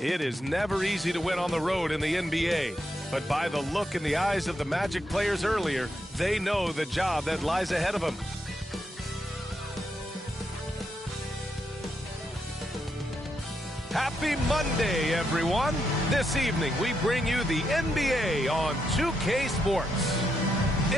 It is never easy to win on the road in the NBA, but by the look in the eyes of the Magic players earlier, they know the job that lies ahead of them. Happy Monday, everyone. This evening, we bring you the NBA on 2K Sports.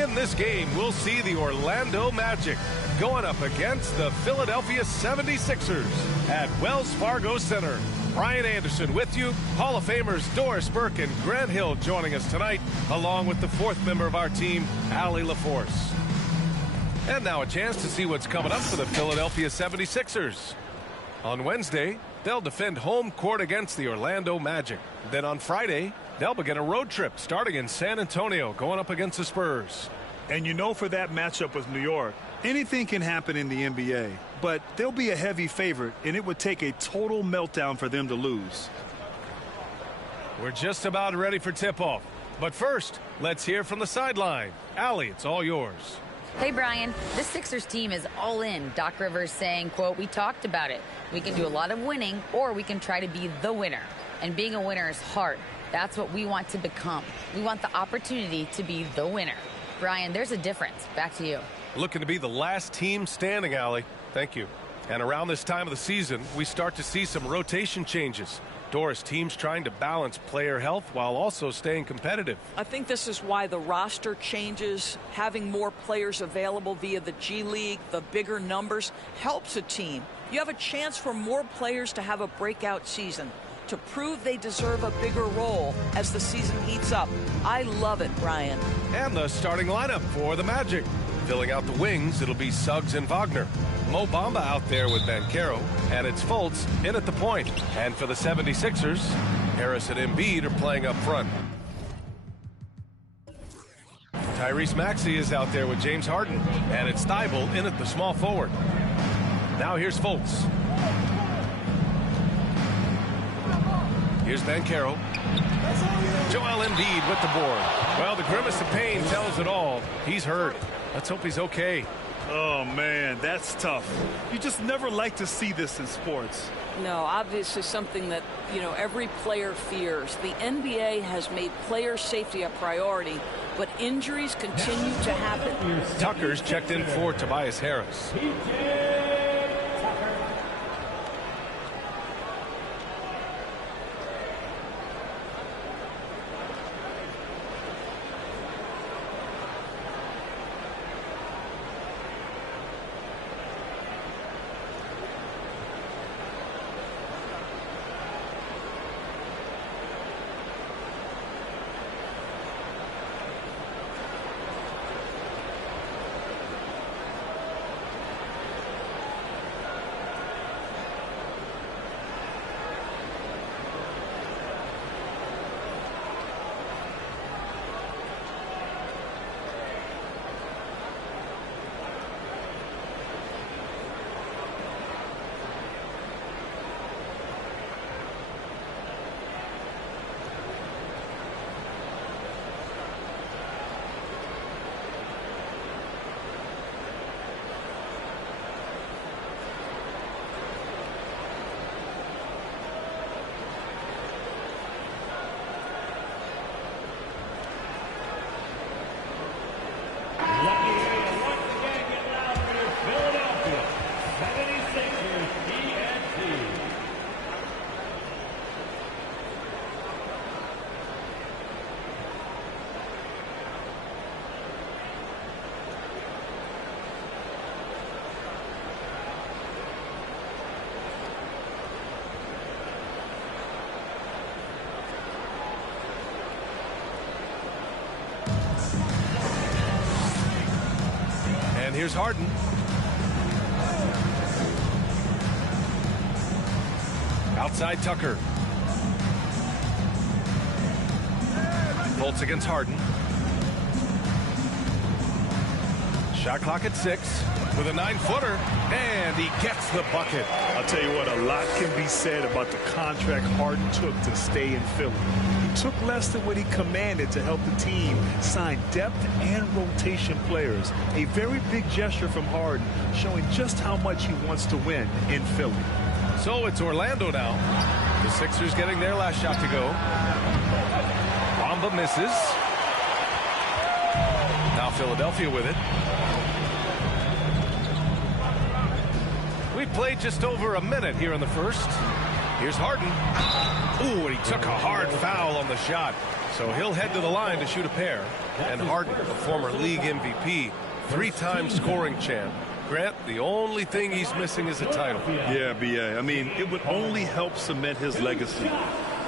In this game, we'll see the Orlando Magic going up against the Philadelphia 76ers at Wells Fargo Center. Brian Anderson with you. Hall of Famers Doris Burke and Grant Hill joining us tonight, along with the fourth member of our team, Allie LaForce. And now a chance to see what's coming up for the Philadelphia 76ers. On Wednesday, they'll defend home court against the Orlando Magic. Then on Friday, they'll begin a road trip starting in San Antonio, going up against the Spurs. And you know, for that matchup with New York, anything can happen in the NBA, but they'll be a heavy favorite, and it would take a total meltdown for them to lose. We're just about ready for tip-off. But first, let's hear from the sideline. Allie, it's all yours. Hey, Brian, this Sixers team is all in. Doc Rivers saying, quote, "We talked about it. We can do a lot of winning, or we can try to be the winner. And being a winner is hard. That's what we want to become. We want the opportunity to be the winner." Brian, there's a difference. Back to you. Looking to be the last team standing, Allie. Thank you. And around this time of the season, we start to see some rotation changes. Doris, teams trying to balance player health while also staying competitive. I think this is why the roster changes, having more players available via the G League, the bigger numbers, helps a team. You have a chance for more players to have a breakout season, to prove they deserve a bigger role as the season heats up. I love it, Brian. And the starting lineup for the Magic. Filling out the wings, it'll be Suggs and Wagner. Mo Bamba out there with Banchero, and it's Fultz in at the point. And for the 76ers, Harris and Embiid are playing up front. Tyrese Maxey is out there with James Harden, and it's Thibault in at the small forward. Now here's Fultz. Here's Banchero. Joel Embiid with the board. Well, the grimace of pain tells it all. He's hurt. Let's hope he's okay. Oh, man, that's tough. You just never like to see this in sports. No, obviously something that, every player fears. The NBA has made player safety a priority, but injuries continue to happen. Tucker's checked in for Tobias Harris. And here's Harden. Outside Tucker. Fultz against Harden. Shot clock at 6 with a 9-footer, and he gets the bucket. I'll tell you what, a lot can be said about the contract Harden took to stay in Philly. He took less than what he commanded to help the team sign depth and rotation players. A very big gesture from Harden, showing just how much he wants to win in Philly. So it's Orlando now. The Sixers getting their last shot to go. Bamba misses. Now Philadelphia with it. We played just over a minute here in the first. Here's Harden. Ooh, and he took a hard foul on the shot. So he'll head to the line to shoot a pair. And Harden, the former league MVP, 3-time scoring champ. Grant, the only thing he's missing is a title. Yeah, B.A. I mean, it would only help cement his legacy.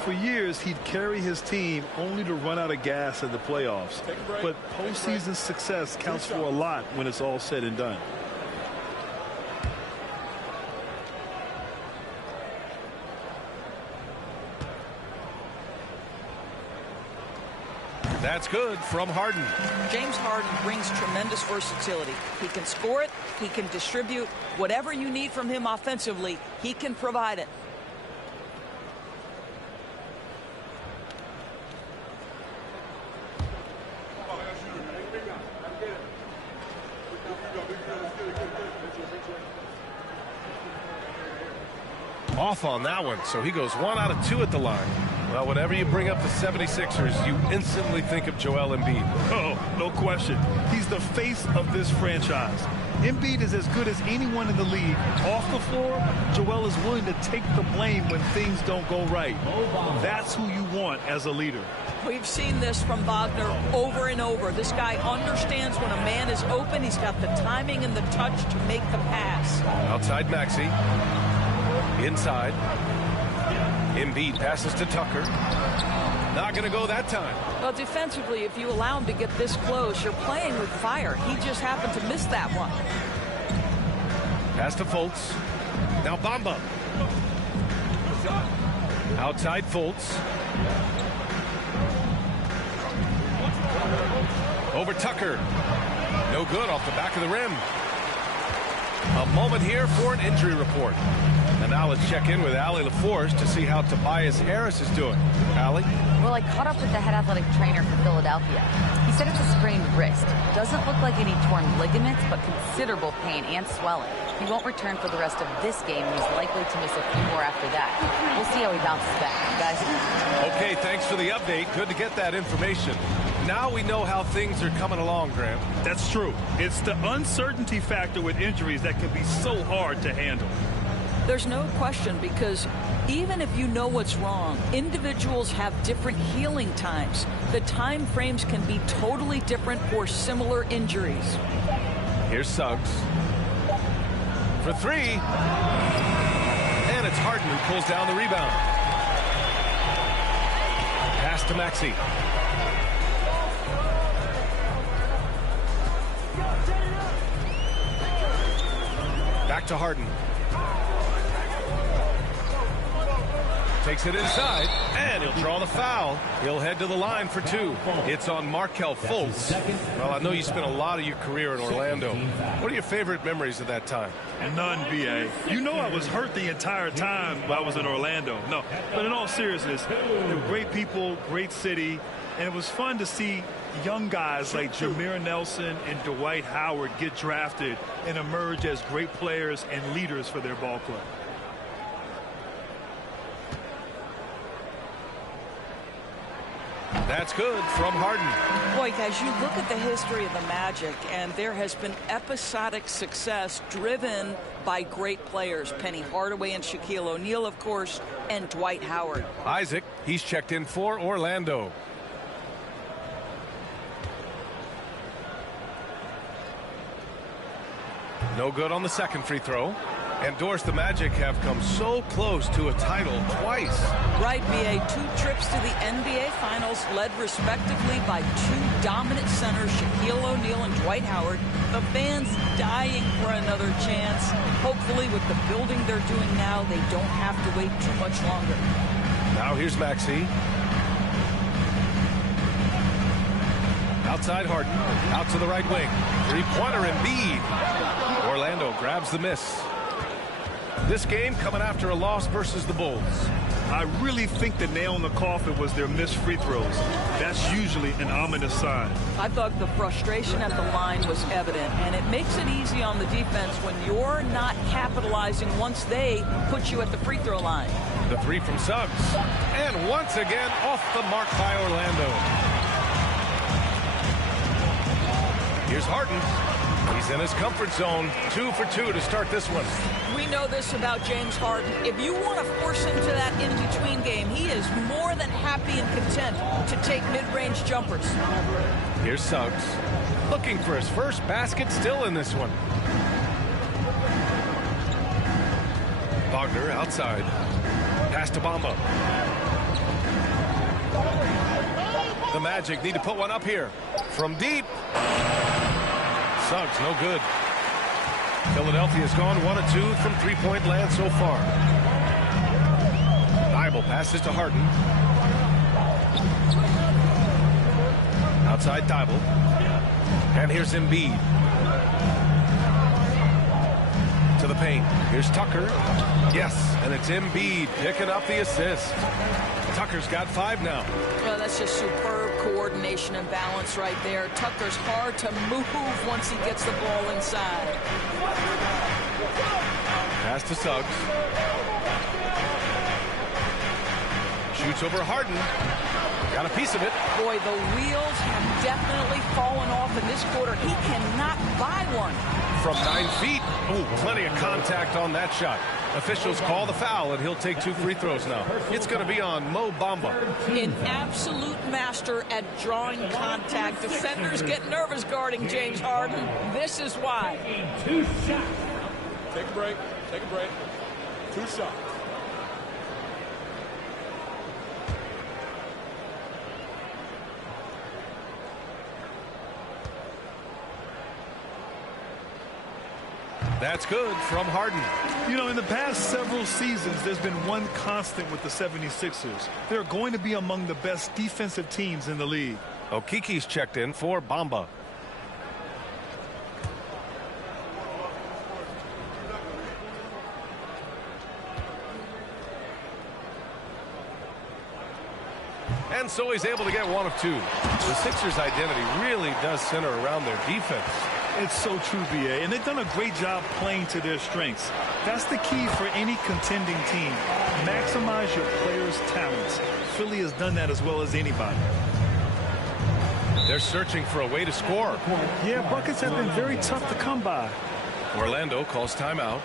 For years, he'd carry his team only to run out of gas in the playoffs. But postseason success counts for a lot when it's all said and done. That's good from Harden. James Harden brings tremendous versatility. He can score it. He can distribute. Whatever you need from him offensively, he can provide it. Off on that one, so he goes 1 out of 2 at the line. Well, whenever you bring up the 76ers, you instantly think of Joel Embiid. Oh, no question. He's the face of this franchise. Embiid is as good as anyone in the league. Off the floor, Joel is willing to take the blame when things don't go right. That's who you want as a leader. We've seen this from Wagner over and over. This guy understands when a man is open. He's got the timing and the touch to make the pass. Outside Maxey. Inside. Embiid passes to Tucker. Not going to go that time. Well, defensively, if you allow him to get this close, you're playing with fire. He just happened to miss that one. Pass to Fultz. Now Bamba. Outside Fultz. Over Tucker. No good off the back of the rim. A moment here for an injury report. And now let's check in with Allie LaForce to see how Tobias Harris is doing. Allie? Well, I caught up with the head athletic trainer for Philadelphia. He said it's a sprained wrist. Doesn't look like any torn ligaments, but considerable pain and swelling. He won't return for the rest of this game. He's likely to miss a few more after that. We'll see how he bounces back, guys. Okay, thanks for the update. Good to get that information. Now we know how things are coming along, Graham. That's true. It's the uncertainty factor with injuries that can be so hard to handle. There's no question, because even if you know what's wrong, individuals have different healing times. The time frames can be totally different for similar injuries. Here's Suggs. For 3. And it's Harden who pulls down the rebound. Pass to Maxey. Back to Harden. Takes it inside, and he'll draw the foul. He'll head to the line for 2. It's on Markelle Fultz. Well, I know you spent a lot of your career in Orlando. What are your favorite memories of that time? None, B.A. You know I was hurt the entire time I was in Orlando. No, but in all seriousness, they were great people, great city, and it was fun to see young guys like Jameer Nelson and Dwight Howard get drafted and emerge as great players and leaders for their ball club. That's good from Harden. Boy, as you look at the history of the Magic, and there has been episodic success driven by great players. Penny Hardaway and Shaquille O'Neal, of course, and Dwight Howard. Isaac, he's checked in for Orlando. No good on the second free throw. And Doris, the Magic have come so close to a title twice. Right, B.A. 2 trips to the NBA Finals, led respectively by 2 dominant centers, Shaquille O'Neal and Dwight Howard. The fans dying for another chance. Hopefully, with the building they're doing now, they don't have to wait too much longer. Now here's Maxey. Outside Harden, out to the right wing. 3-pointer Embiid. Orlando grabs the miss. This game coming after a loss versus the Bulls. I really think the nail in the coffin was their missed free throws. That's usually an ominous sign. I thought the frustration at the line was evident, and it makes it easy on the defense when you're not capitalizing once they put you at the free throw line. The three from Suggs. And once again, off the mark by Orlando. Here's Harden. He's in his comfort zone. 2 for 2 to start this one. We know this about James Harden. If you want to force him to that in-between game, he is more than happy and content to take mid-range jumpers. Here's Suggs. Looking for his first basket, still in this one. Wagner outside. Pass to Bamba. The Magic need to put one up here. From deep. Suggs, no good. Philadelphia's gone 1 of 2 from three-point land so far. Thibault passes to Harden. Outside Thibault. And here's Embiid. To the paint. Here's Tucker. Yes, and it's Embiid picking up the assist. Tucker's got 5 now. Well, that's just superb coordination and balance right there. Tucker's hard to move once he gets the ball inside. Pass to Suggs. Shoots over Harden. Got a piece of it. Boy, the wheels have definitely fallen off in this quarter. He cannot buy one. From 9 feet. Ooh, plenty of contact on that shot. Officials call the foul, and he'll take 2 free throws now. It's going to be on Mo Bamba. An absolute master at drawing contact. Defenders get nervous guarding James Harden. This is why. Take a break. Take a break. 2 shots. That's good from Harden. You know, in the past several seasons, there's been one constant with the 76ers. They're going to be among the best defensive teams in the league. Okiki's checked in for Bamba. And so he's able to get 1 of 2. The Sixers' identity really does center around their defense. It's so true, B.A., and they've done a great job playing to their strengths. That's the key for any contending team. Maximize your players' talents. Philly has done that as well as anybody. They're searching for a way to score. Yeah, buckets have been very tough to come by. Orlando calls timeout.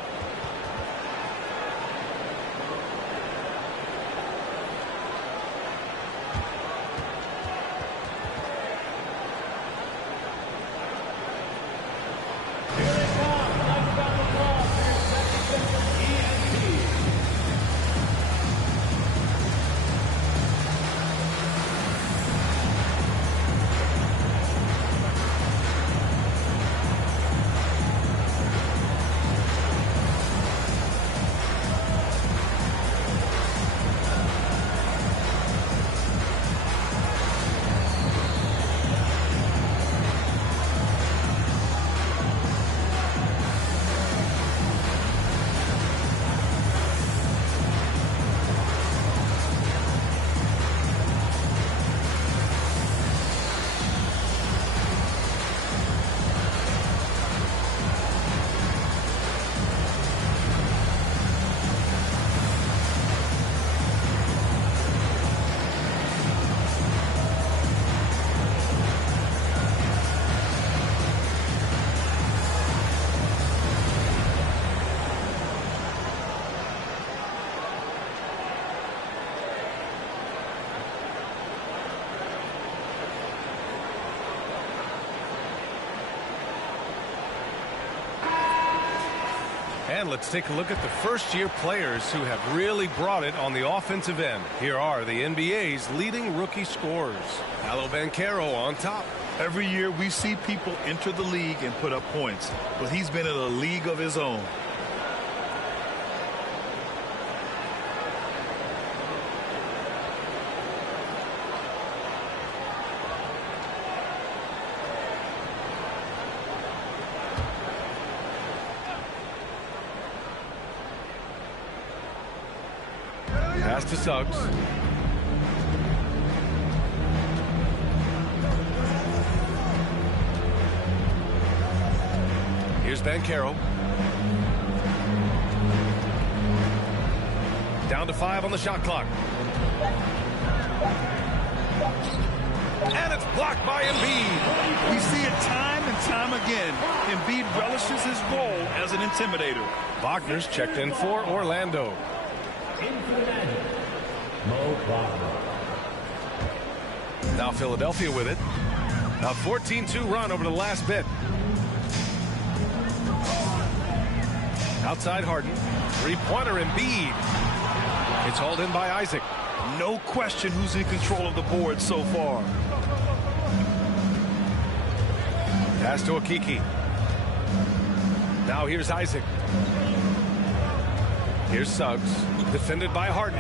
And let's take a look at the first-year players who have really brought it on the offensive end. Here are the NBA's leading rookie scorers. Paolo Banchero on top. Every year we see people enter the league and put up points, but he's been in a league of his own. Pass to Suggs. Here's Banchero. Down to 5 on the shot clock. And it's blocked by Embiid. We see it time and time again. Embiid relishes his role as an intimidator. Wagner's checked in for Orlando. Now Philadelphia with it. A 14-2 run over the last bit. Outside Harden. Three-pointer Embiid. It's hauled in by Isaac. No question who's in control of the board so far. Pass to Okiki. Now here's Isaac. Here's Suggs. Defended by Harden.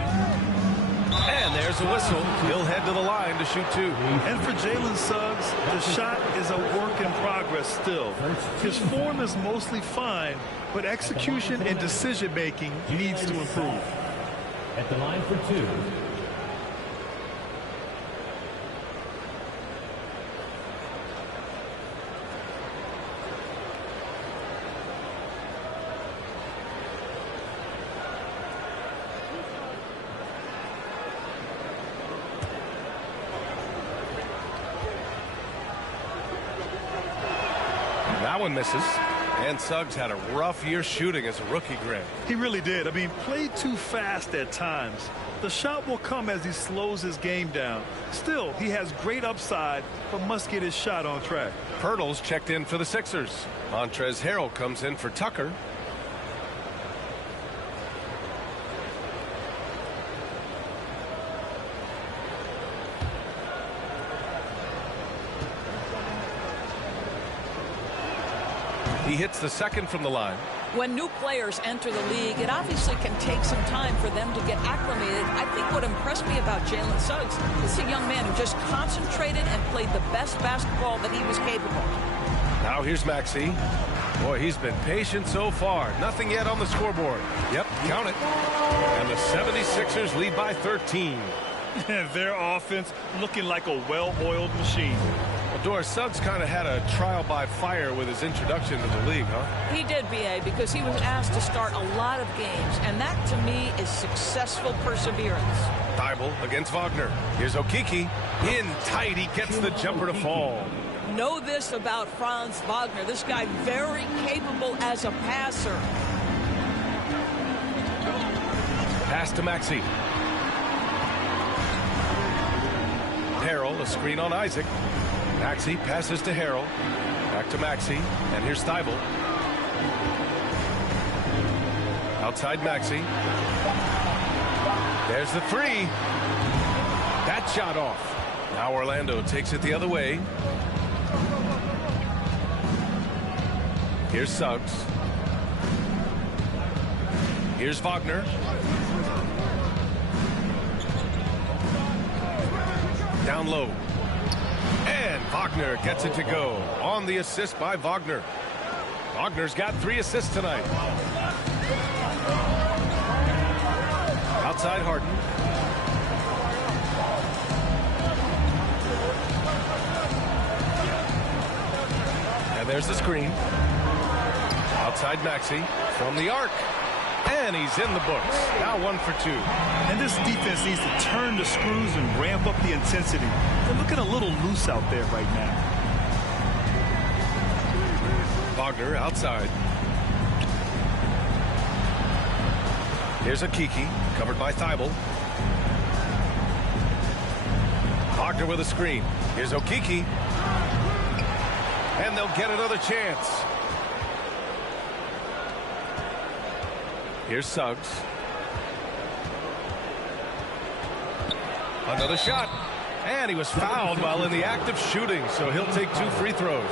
And there's a whistle. He'll head to the line to shoot 2. And for Jalen Suggs, the shot is a work in progress still. His form is mostly fine, but execution and decision-making needs to improve. At the line for 2. That one misses. And Suggs had a rough year shooting as a rookie, Greg. He really did. I mean, played too fast at times. The shot will come as he slows his game down. Still, he has great upside, but must get his shot on track. Pirtle's checked in for the Sixers. Montrezl Harrell comes in for Tucker. He hits the second from the line. When new players enter the league, it obviously can take some time for them to get acclimated. I think what impressed me about Jalen Suggs is a young man who just concentrated and played the best basketball that he was capable. Now here's Maxey. Boy, he's been patient so far. Nothing yet on the scoreboard. Yep, count it. And the 76ers lead by 13. Their offense looking like a well-oiled machine. Well, Doris, Suggs kind of had a trial by fire with his introduction to the league, huh? He did, B.A., because he was asked to start a lot of games, and that, to me, is successful perseverance. Thibault against Wagner. Here's Okiki. In tight, he gets the jumper to fall. Know this about Franz Wagner. This guy very capable as a passer. Pass to Maxey. Harrell, a screen on Isaac. Maxey passes to Harrell. Back to Maxey. And here's Thibault. Outside Maxey. There's the three. That shot off. Now Orlando takes it the other way. Here's Suggs. Here's Wagner. Down low. And Wagner gets it to go. On the assist by Wagner. Wagner's got 3 assists tonight. Outside Harden. And there's the screen. Outside Maxey from the arc. And he's in the books. Now 1 for 2. And this defense needs to turn the screws and ramp up the intensity. They're looking a little loose out there right now. Wagner outside. Here's Okiki, covered by Thibault. Wagner with a screen. Here's Okiki. And they'll get another chance. Here's Suggs. Another shot. And he was fouled while in the act of shooting, so he'll take 2 free throws.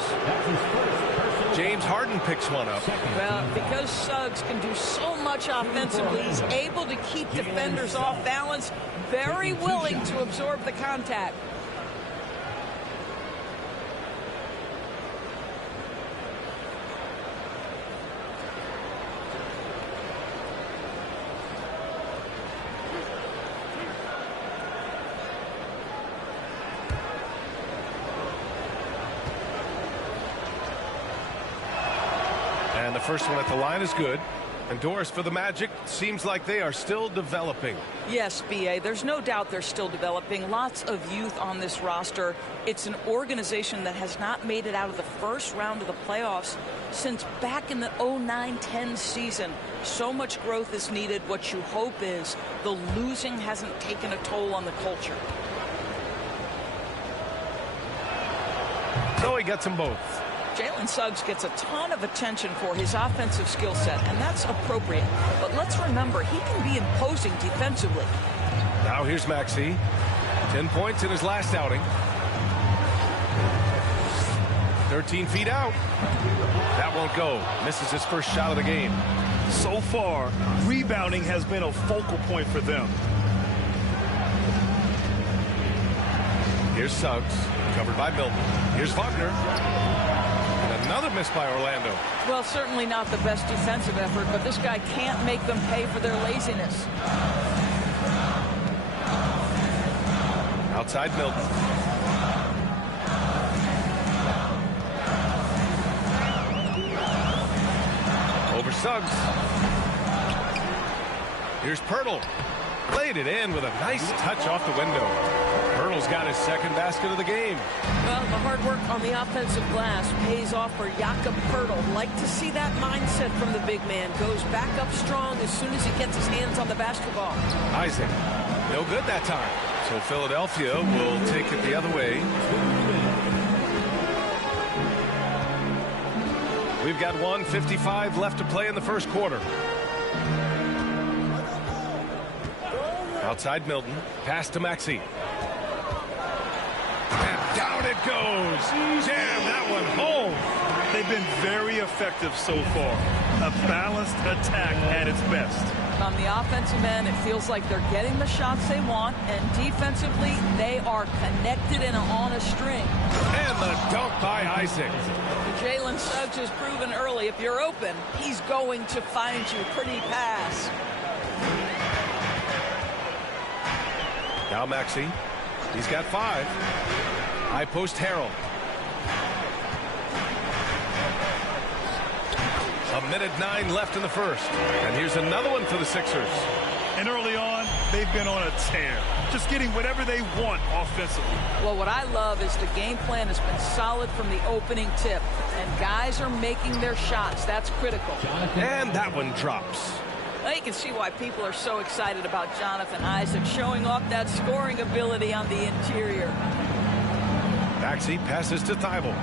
James Harden picks one up. Well, because Suggs can do so much offensively, he's able to keep defenders off balance, very willing to absorb the contact. the first one at the line is good. And Doris, for the Magic, seems like they are still developing. Yes, B.A. There's no doubt they're still developing. Lots of youth on this roster. It's an organization that has not made it out of the first round of the playoffs since back in the 09-10 season. So much growth is needed. What you hope is the losing hasn't taken a toll on the culture. So he gets them both. Jalen Suggs gets a ton of attention for his offensive skill set, and that's appropriate. But let's remember, he can be imposing defensively. Now here's Maxey. 10 points in his last outing. 13 feet out. That won't go. Misses his first shot of the game. So far, rebounding has been a focal point for them. Here's Suggs, covered by Milton. Here's Wagner. And another miss by Orlando. Well, certainly not the best defensive effort, but this guy can't make them pay for their laziness. Outside Milton. Over Suggs. Here's Pirtle. Played it in with a nice touch off the window. Pirtle's got his second basket of the game. Well, the hard work on the offensive glass pays off for Jakob Pirtle. Like to see that mindset from the big man. Goes back up strong as soon as he gets his hands on the basketball. Isaac, no good that time. So Philadelphia will take it the other way. We've got 1:55 left to play in the first quarter. Outside Milton. Pass to Maxey. And down it goes. Jam that one home. They've been very effective so far. A balanced attack at its best. On the offensive end, it feels like they're getting the shots they want, and defensively, they are connected and on a string. And the dunk by Isaac. Jalen Suggs has proven early, if you're open, he's going to find you. Pretty pass. Now Maxey. He's got 5. High post Harrell. A minute 9 left in the first. And here's another one for the Sixers. And early on, they've been on a tear. Just getting whatever they want offensively. Well, what I love is the game plan has been solid from the opening tip. And guys are making their shots. That's critical. And that one drops. Now you can see why people are so excited about Jonathan Isaac showing off that scoring ability on the interior. Maxey passes to Thibault.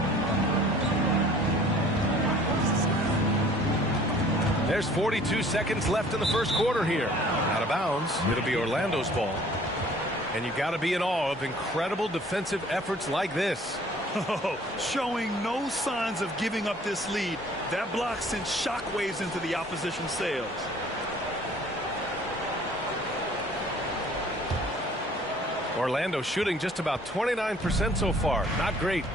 There's 42 seconds left in the first quarter here. Out of bounds. It'll be Orlando's ball. And you got to be in awe of incredible defensive efforts like this. Oh, showing no signs of giving up this lead. That block sent shockwaves into the opposition sails. Orlando shooting just about 29% so far. Not great.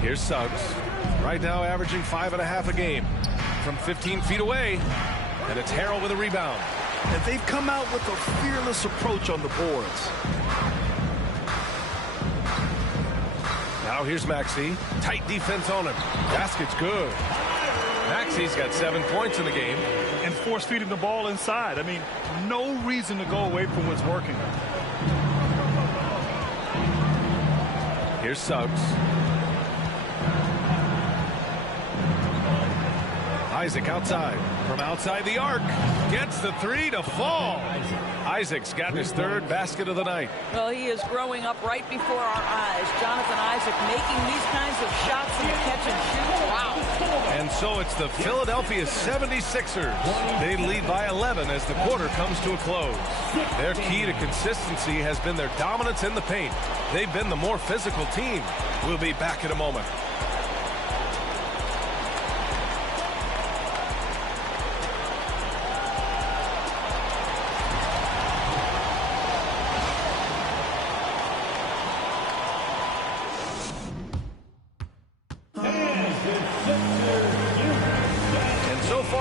Here's Suggs. Right now averaging 5.5 a game. From 15 feet away. And it's Harrell with a rebound. And they've come out with a fearless approach on the boards. Now here's Maxey. Tight defense on him. Basket's good. Maxey's got 7 points in the game. And force feeding the ball inside. I mean, no reason to go away from what's working. Here's Suggs. Isaac outside. From outside the arc. Gets the 3 to fall. Isaac's got his 3rd basket of the night. Well, he is growing up right before our eyes. Jonathan Isaac making these kinds of shots in the catch and shoot. Wow. And so it's the Philadelphia 76ers. They lead by 11 as the quarter comes to a close. Their key to consistency has been their dominance in the paint. They've been the more physical team. We'll be back in a moment.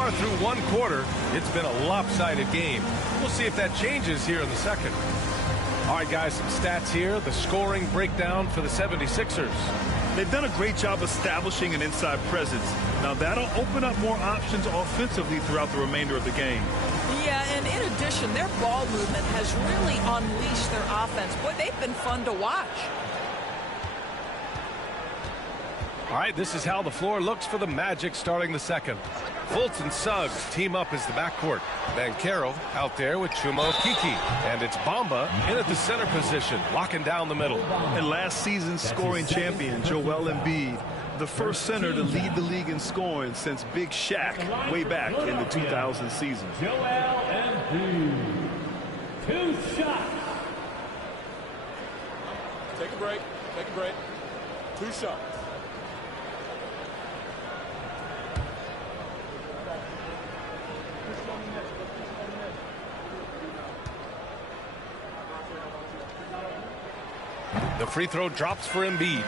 Through one quarter, it's been a lopsided game. We'll see if that changes here in the second. All right, guys, some stats here. The scoring breakdown for the 76ers. They've done a great job establishing an inside presence. Now that'll open up more options offensively throughout the remainder of the game. Yeah, and in addition, their ball movement has really unleashed their offense. Boy, they've been fun to watch. All right, this is how the floor looks for the Magic starting the second. Fultz and Suggs team up as the backcourt. Banchero out there with Chuma Okeke. And it's Bamba in at the center position, locking down the middle. And last season's scoring champion, Joel Embiid, the first center to lead the league in scoring since Big Shaq way back in the 2000 season. Joel Embiid. 2 shots. Take a break. Take a break. 2 shots. The free throw drops for Embiid.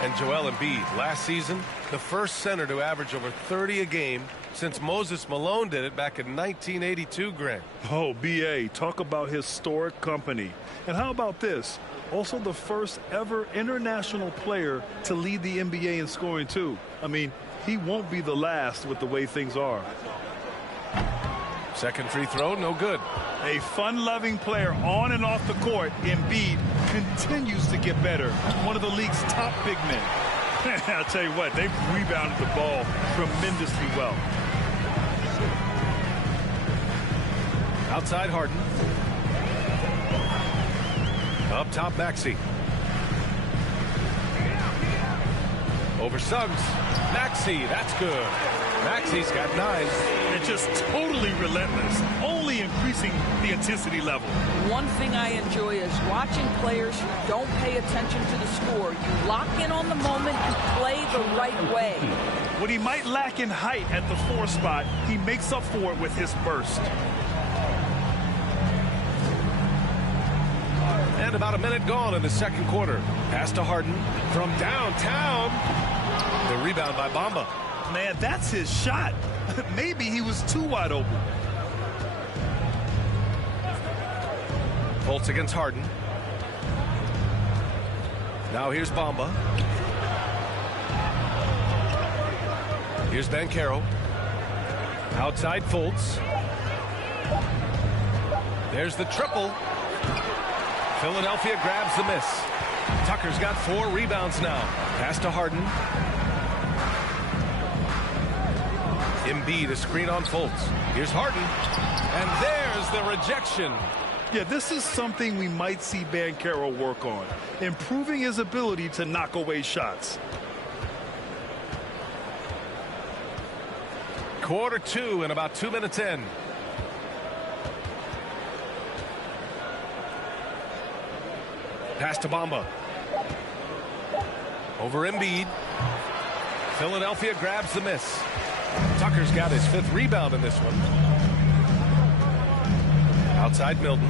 And Joel Embiid, last season, the first center to average over 30 a game since Moses Malone did it back in 1982, Grant. Oh, B.A., talk about historic company. And how about this? Also the first ever international player to lead the NBA in scoring, too. I mean, he won't be the last with the way things are. Second free throw, no good. A fun-loving player on and off the court, Embiid continues to get better. One of the league's top big men. I'll tell you what, they've rebounded the ball tremendously well. Outside Harden. Up top Maxey. Over Suggs. Maxey, that's good. Maxey's got 9. And just totally relentless, only increasing the intensity level. One thing I enjoy is watching players who don't pay attention to the score. You lock in on the moment, you play the right way. What he might lack in height at the 4 spot, he makes up for it with his burst. And about a minute gone in the second quarter. Pass to Harden from downtown. The rebound by Bamba. Man, that's his shot. Maybe he was too wide open. Fultz against Harden. Now here's Bamba. Here's Banchero. Outside Fultz. There's the triple. Philadelphia grabs the miss. Tucker's got 4 rebounds now. Pass to Harden. Embiid, a screen on Fultz. Here's Harden. And there's the rejection. Yeah, this is something we might see Banchero work on, improving his ability to knock away shots. Quarter 2 and about 2 minutes in. Pass to Bamba. Over Embiid. Philadelphia grabs the miss. Tucker's got his 5th rebound in this one. Outside Milton.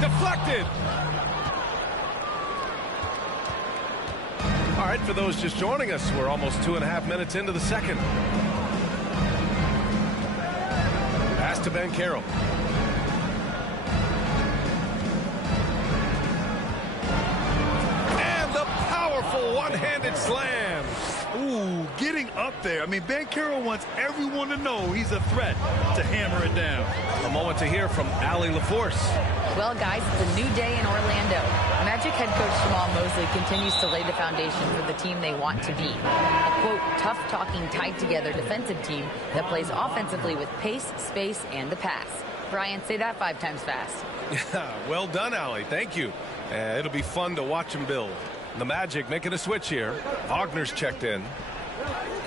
Deflected. All right, for those just joining us, we're almost 2.5 minutes into the second. Pass to Banchero. Powerful one-handed slam. Ooh, getting up there. I mean, Banchero wants everyone to know he's a threat to hammer it down. A moment to hear from Allie LaForce. Well, guys, it's a new day in Orlando. Magic head coach Jamal Mosley continues to lay the foundation for the team they want to be. A, quote, tough-talking, tied-together defensive team that plays offensively with pace, space, and the pass. Brian, say that 5 times fast. Yeah, well done, Allie. Thank you. It'll be fun to watch him build. The Magic making a switch here. Wagner's checked in.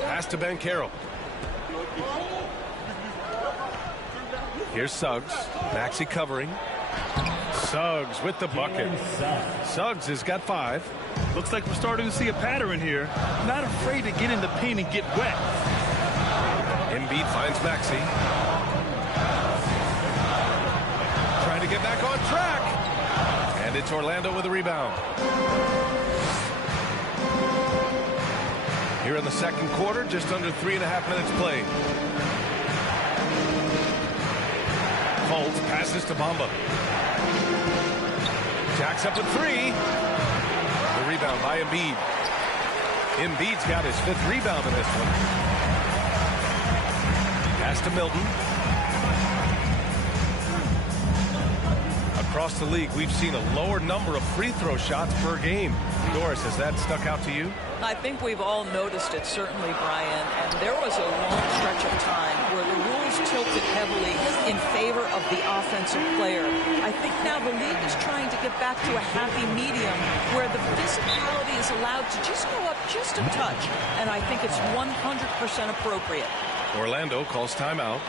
Pass to Banchero. Here's Suggs. Maxey covering. Suggs with the bucket. Suggs has got 5. Looks like we're starting to see a pattern here. Not afraid to get in the paint and get wet. Embiid finds Maxey. Trying to get back on track. And it's Orlando with a rebound. Here in the second quarter, just under 3.5 minutes played. Fultz. Fultz passes to Bamba. Jacks up a three. The rebound by Embiid. Embiid's got his 5th rebound in this one. Pass to Milton. Across the league, we've seen a lower number of free throw shots per game. Doris, has that stuck out to you? I think we've all noticed it, certainly, Brian. And there was a long stretch of time where the rules tilted heavily in favor of the offensive player. I think now the league is trying to get back to a happy medium where the physicality is allowed to just go up just a touch. And I think it's 100% appropriate. Orlando calls timeout.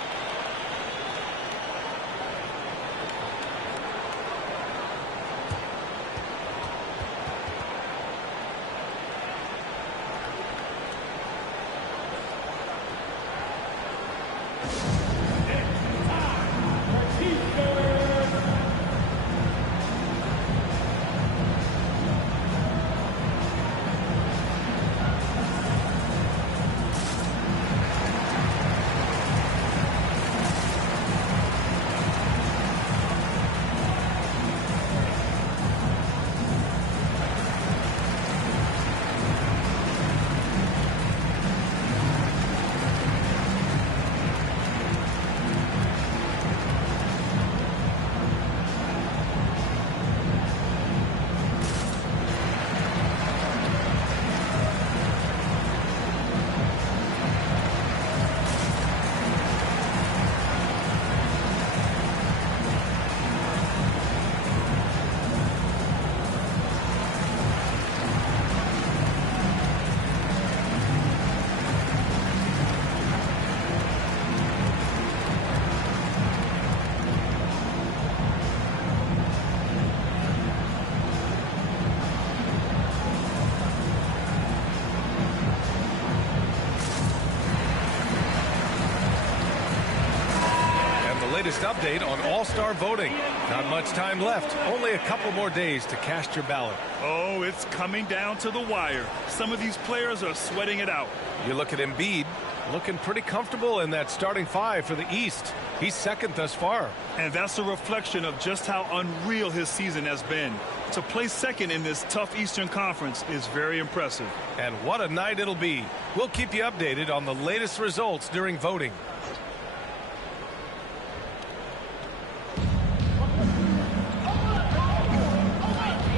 Latest update on All-Star voting. Not much time left. Only a couple more days to cast your ballot. Oh, it's coming down to the wire. Some of these players are sweating it out. You look at Embiid, looking pretty comfortable in that starting 5 for the East. He's 2nd thus far. And that's a reflection of just how unreal his season has been. To place 2nd in this tough Eastern Conference is very impressive. And what a night it'll be. We'll keep you updated on the latest results during voting.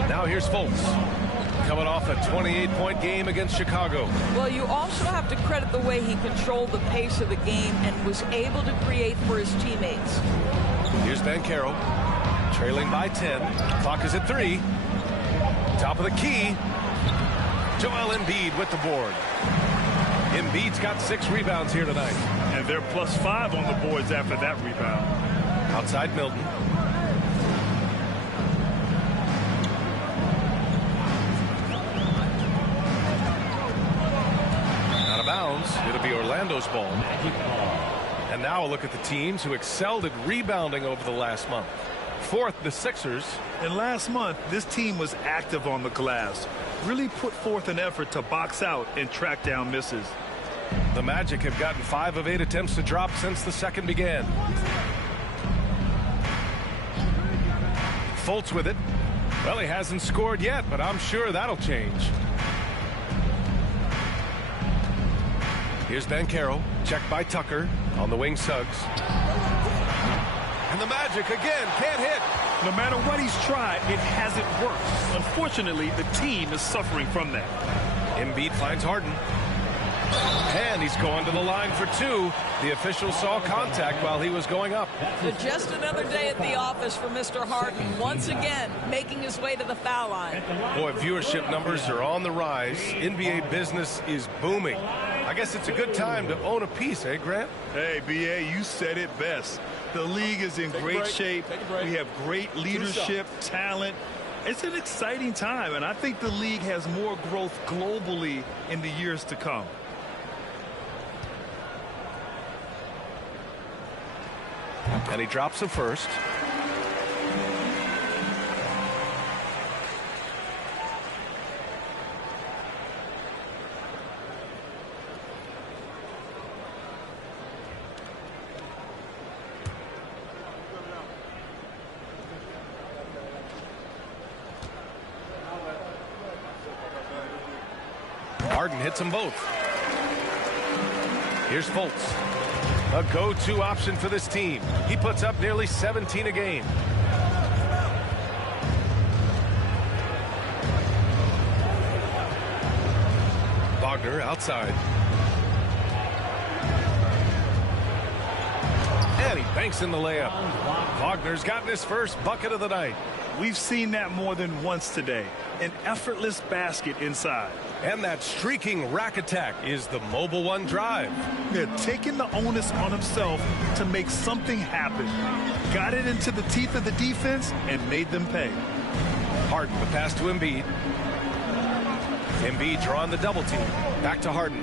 Now here's Fultz, coming off a 28-point game against Chicago. Well, you also have to credit the way he controlled the pace of the game and was able to create for his teammates. Here's Banchero, trailing by 10. Clock is at 3. Top of the key. Joel Embiid with the board. Embiid's got 6 rebounds here tonight. And they're +5 on the boards after that rebound. Outside Milton. It'll be Orlando's ball. And now a look at the teams who excelled at rebounding over the last month. 4th, the Sixers. And last month, this team was active on the glass. Really put forth an effort to box out and track down misses. The Magic have gotten 5 of 8 attempts to drop since the second began. Fultz with it. Well, he hasn't scored yet, but I'm sure that'll change. Here's Banchero, checked by Tucker, on the wing Suggs. And the Magic again can't hit. No matter what he's tried, it hasn't worked. Unfortunately, the team is suffering from that. Embiid finds Harden. And he's going to the line for 2. The official saw contact while he was going up. But just another day at the office for Mr. Harden, once again making his way to the foul line. Boy, viewership numbers are on the rise. NBA business is booming. I guess it's a good time to own a piece, eh, Grant? Hey, B.A., you said it best. The league is in great shape. We have great leadership, talent. It's an exciting time, and I think the league has more growth globally in the years to come. And he drops the first. Harden hits them both. Here's Fultz. A go-to option for this team. He puts up nearly 17 a game. Wagner outside. And he banks in the layup. Wagner's gotten his first bucket of the night. We've seen that more than once today. An effortless basket inside. And that streaking rack attack is the Mobile One drive. They're taking the onus on himself to make something happen. Got it into the teeth of the defense and made them pay. Harden, the pass to Embiid. Embiid drawing the double team. Back to Harden.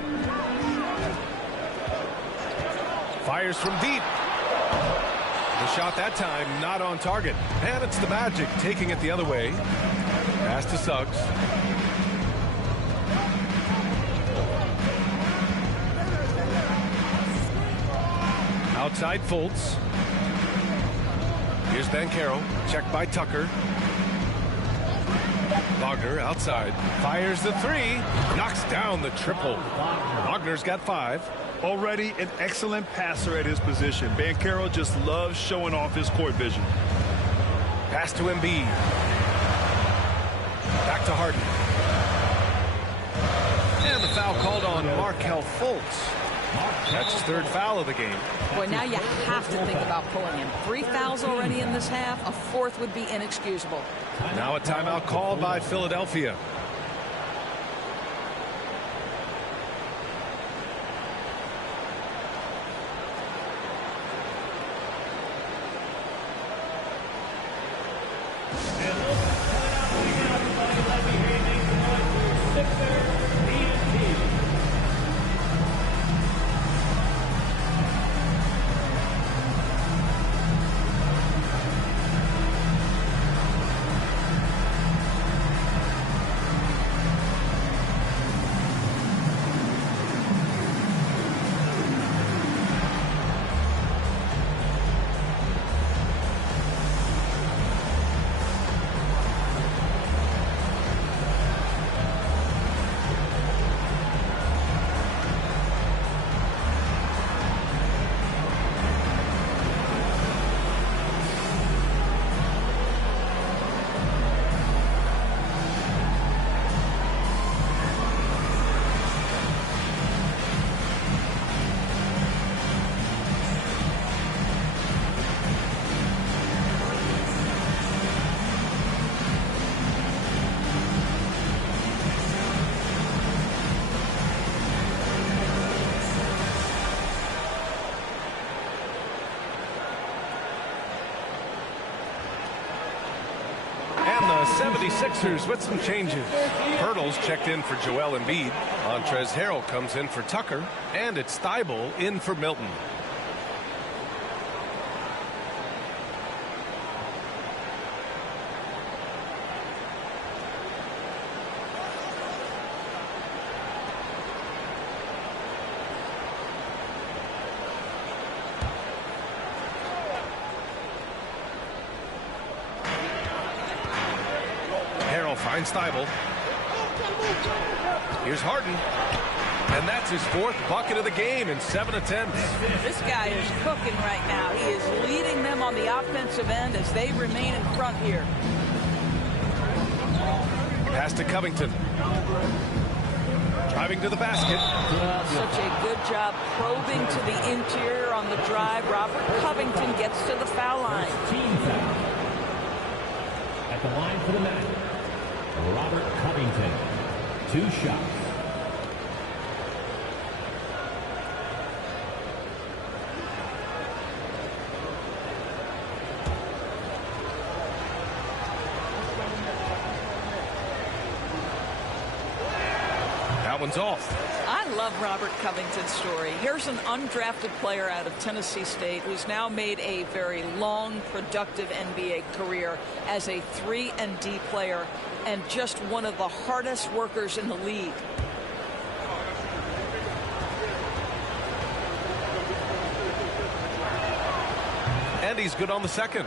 Fires from deep. The shot that time not on target. And it's the Magic taking it the other way. Pass to Suggs. Outside Fultz. Here's Banchero. Checked by Tucker. Wagner outside. Fires the three. Knocks down the triple. Wagner's got 5. Already an excellent passer at his position. Banchero just loves showing off his court vision. Pass to Embiid. Back to Harden. And the foul called on Markelle Fultz. That's his 3rd foul of the game. Boy, now you have to think about pulling him. 3 fouls already in this half. A 4th would be inexcusable. Now a timeout called by Philadelphia. And the 76ers with some changes. Hurdles checked in for Joel Embiid. Montrezl Harrell comes in for Tucker. And it's Thybulle in for Milton. Finds Thybulle. Here's Harden. And that's his 4th bucket of the game in 7 attempts. This guy is cooking right now. He is leading them on the offensive end as they remain in front here. Pass to Covington. Driving to the basket. Such a good job probing to the interior on the drive. Robert Covington gets to the foul line. At the line for the Magic, Robert Covington. 2 shots. That one's off. I love Robert Covington's story. Here's an undrafted player out of Tennessee State who's now made a very long, productive NBA career as a 3 and D player and just one of the hardest workers in the league. And he's good on the second.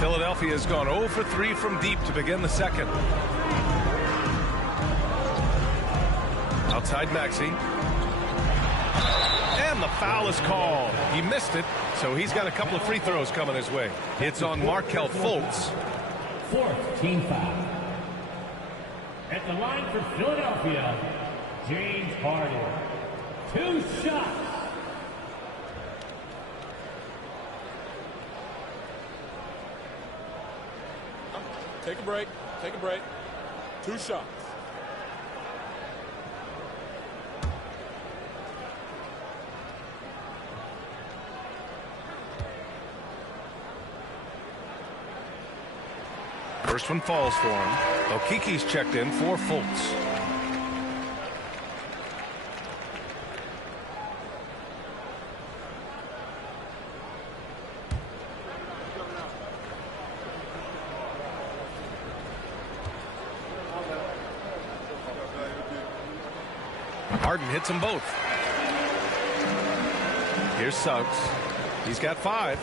Philadelphia has gone 0 for 3 from deep to begin the second. Outside Maxey. And the foul is called. He missed it, so he's got a couple of free throws coming his way. It's on Markelle Fultz. Fourth team foul. At the line for Philadelphia, James Harden. 2 shots. Take a break. Take a break. 2 shots. First one falls for him. Okeke's checked in for Fultz. Harden hits them both. Here's Suggs. He's got 5.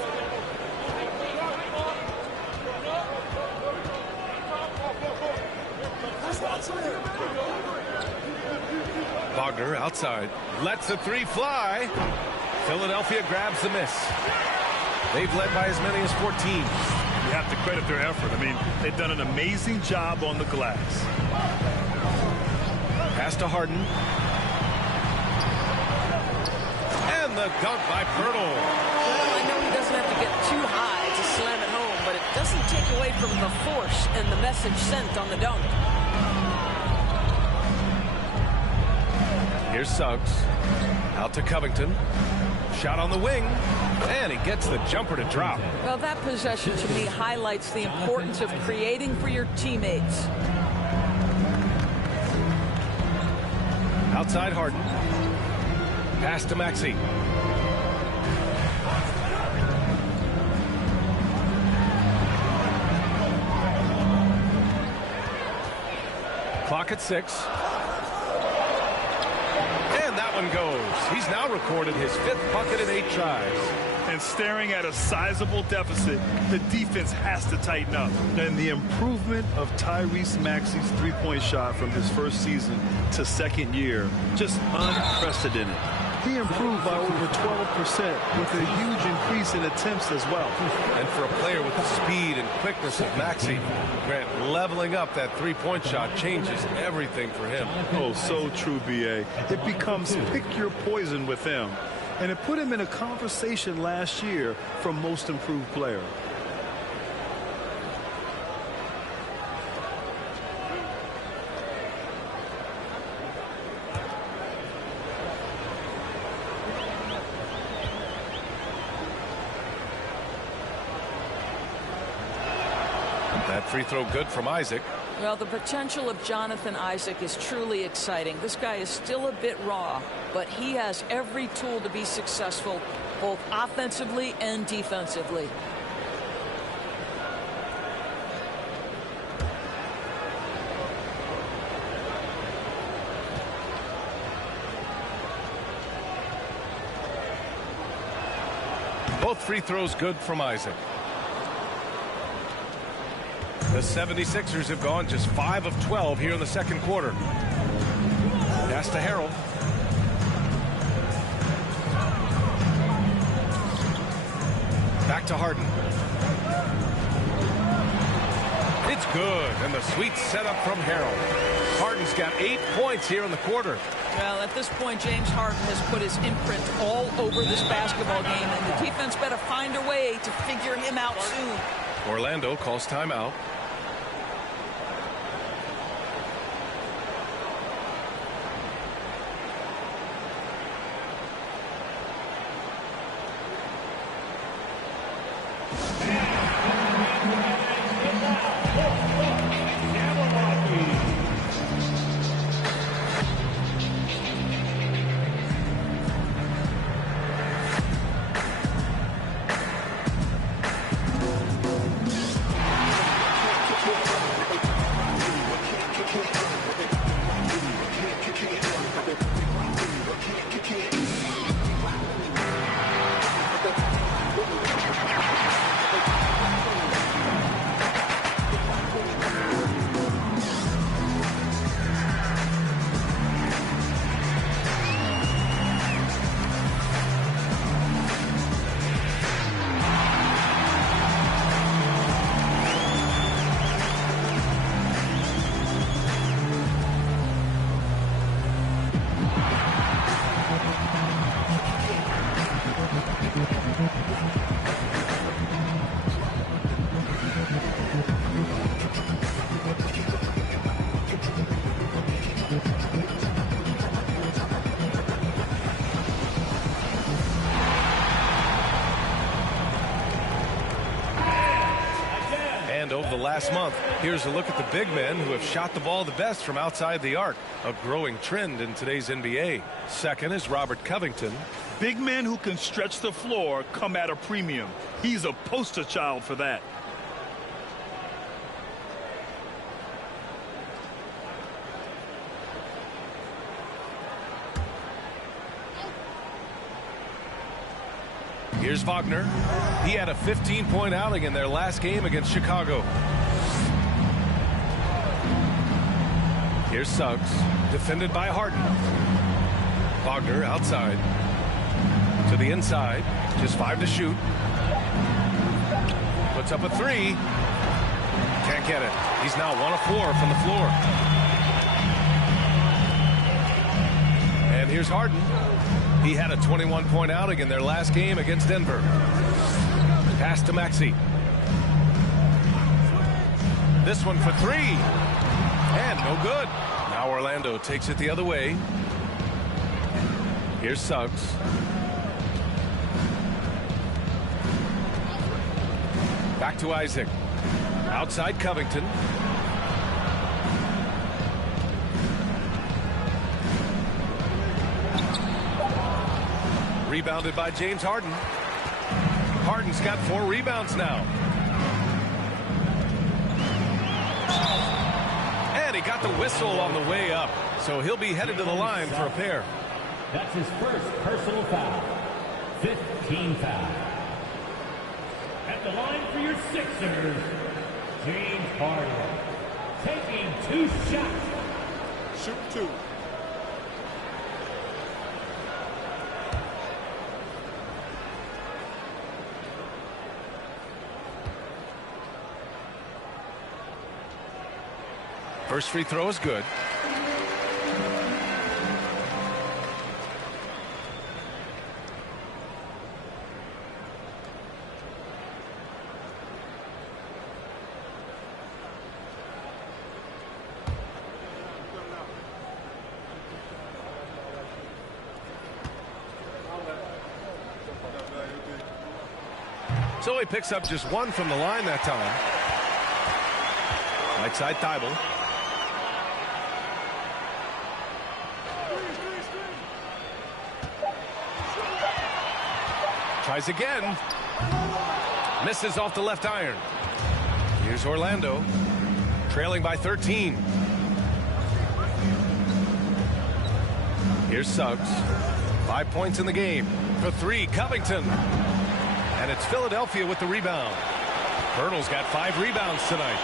Wagner outside. Lets the 3 fly. Philadelphia grabs the miss. They've led by as many as 14. You have to credit their effort. I mean, they've done an amazing job on the glass. Pass to Harden. And the dunk by Pirtle. Well, I know he doesn't have to get too high to slam it home, but it doesn't take away from the force and the message sent on the dunk. Here's Suggs. Out to Covington. Shot on the wing. And he gets the jumper to drop. Well, that possession to me highlights the importance of creating for your teammates. Outside Harden. Pass to Maxey. Clock at 6. And that one goes. He's now recorded his 5th bucket in 8 tries. And staring at a sizable deficit, the defense has to tighten up. And the improvement of Tyrese Maxey's three-point shot from his first season to second year, just unprecedented. He improved by over 12% with a huge increase in attempts as well. And for a player with the speed and quickness of Maxey, Grant, leveling up that three-point shot changes everything for him. Oh, so true, B.A. It becomes pick your poison with him. And it put him in a conversation last year for most improved player. That free throw good from Isaac. Well, the potential of Jonathan Isaac is truly exciting. This guy is still a bit raw, but he has every tool to be successful, both offensively and defensively. Both free throws good from Isaac. The 76ers have gone just 5 of 12 here in the second quarter. Pass to Harrell. Back to Harden. It's good, and the sweet setup from Harrell. Harden's got 8 points here in the quarter. Well, at this point, James Harden has put his imprint all over this basketball game, and the defense better find a way to figure him out soon. Orlando calls timeout. last month. Here's a look at the big men who have shot the ball the best from outside the arc, a growing trend in today's NBA. Second is Robert Covington. Big men who can stretch the floor come at a premium. He's a poster child for that. Here's Wagner. He had a 15-point outing in their last game against Chicago. Here's Suggs, defended by Harden. Wagner outside. To the inside. Just 5 to shoot. Puts up a 3. Can't get it. He's now 1 of 4 from the floor. And here's Harden. He had a 21-point outing in their last game against Denver. Pass to Maxey. This one for 3. And no good. Now Orlando takes it the other way. Here's Suggs. Back to Isaac. Outside Covington. Rebounded by James Harden. Harden's got 4 rebounds now. And he got the whistle on the way up. So he'll be headed to the line for a pair. That's his first personal foul. 15 foul. At the line for your Sixers, James Harden. Taking 2 shots. Shoot 2. First free throw is good. So he picks up just 1 from the line that time. Right side Thibault. Tries again. Misses off the left iron. Here's Orlando. Trailing by 13. Here's Suggs. 5 points in the game. For 3, Covington. And it's Philadelphia with the rebound. Vernal's got 5 rebounds tonight.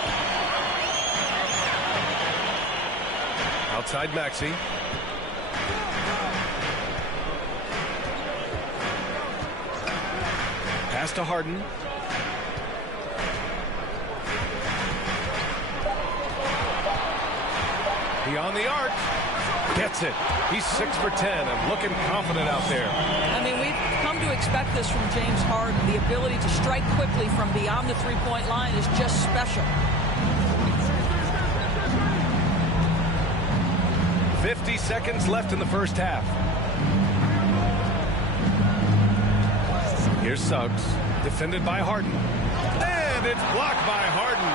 Outside Maxey. Pass to Harden. Beyond the arc. Gets it. He's 6 for 10 and looking confident out there. I mean, we've come to expect this from James Harden. The ability to strike quickly from beyond the three-point line is just special. 50 seconds left in the first half. Here's Suggs, defended by Harden. And it's blocked by Harden.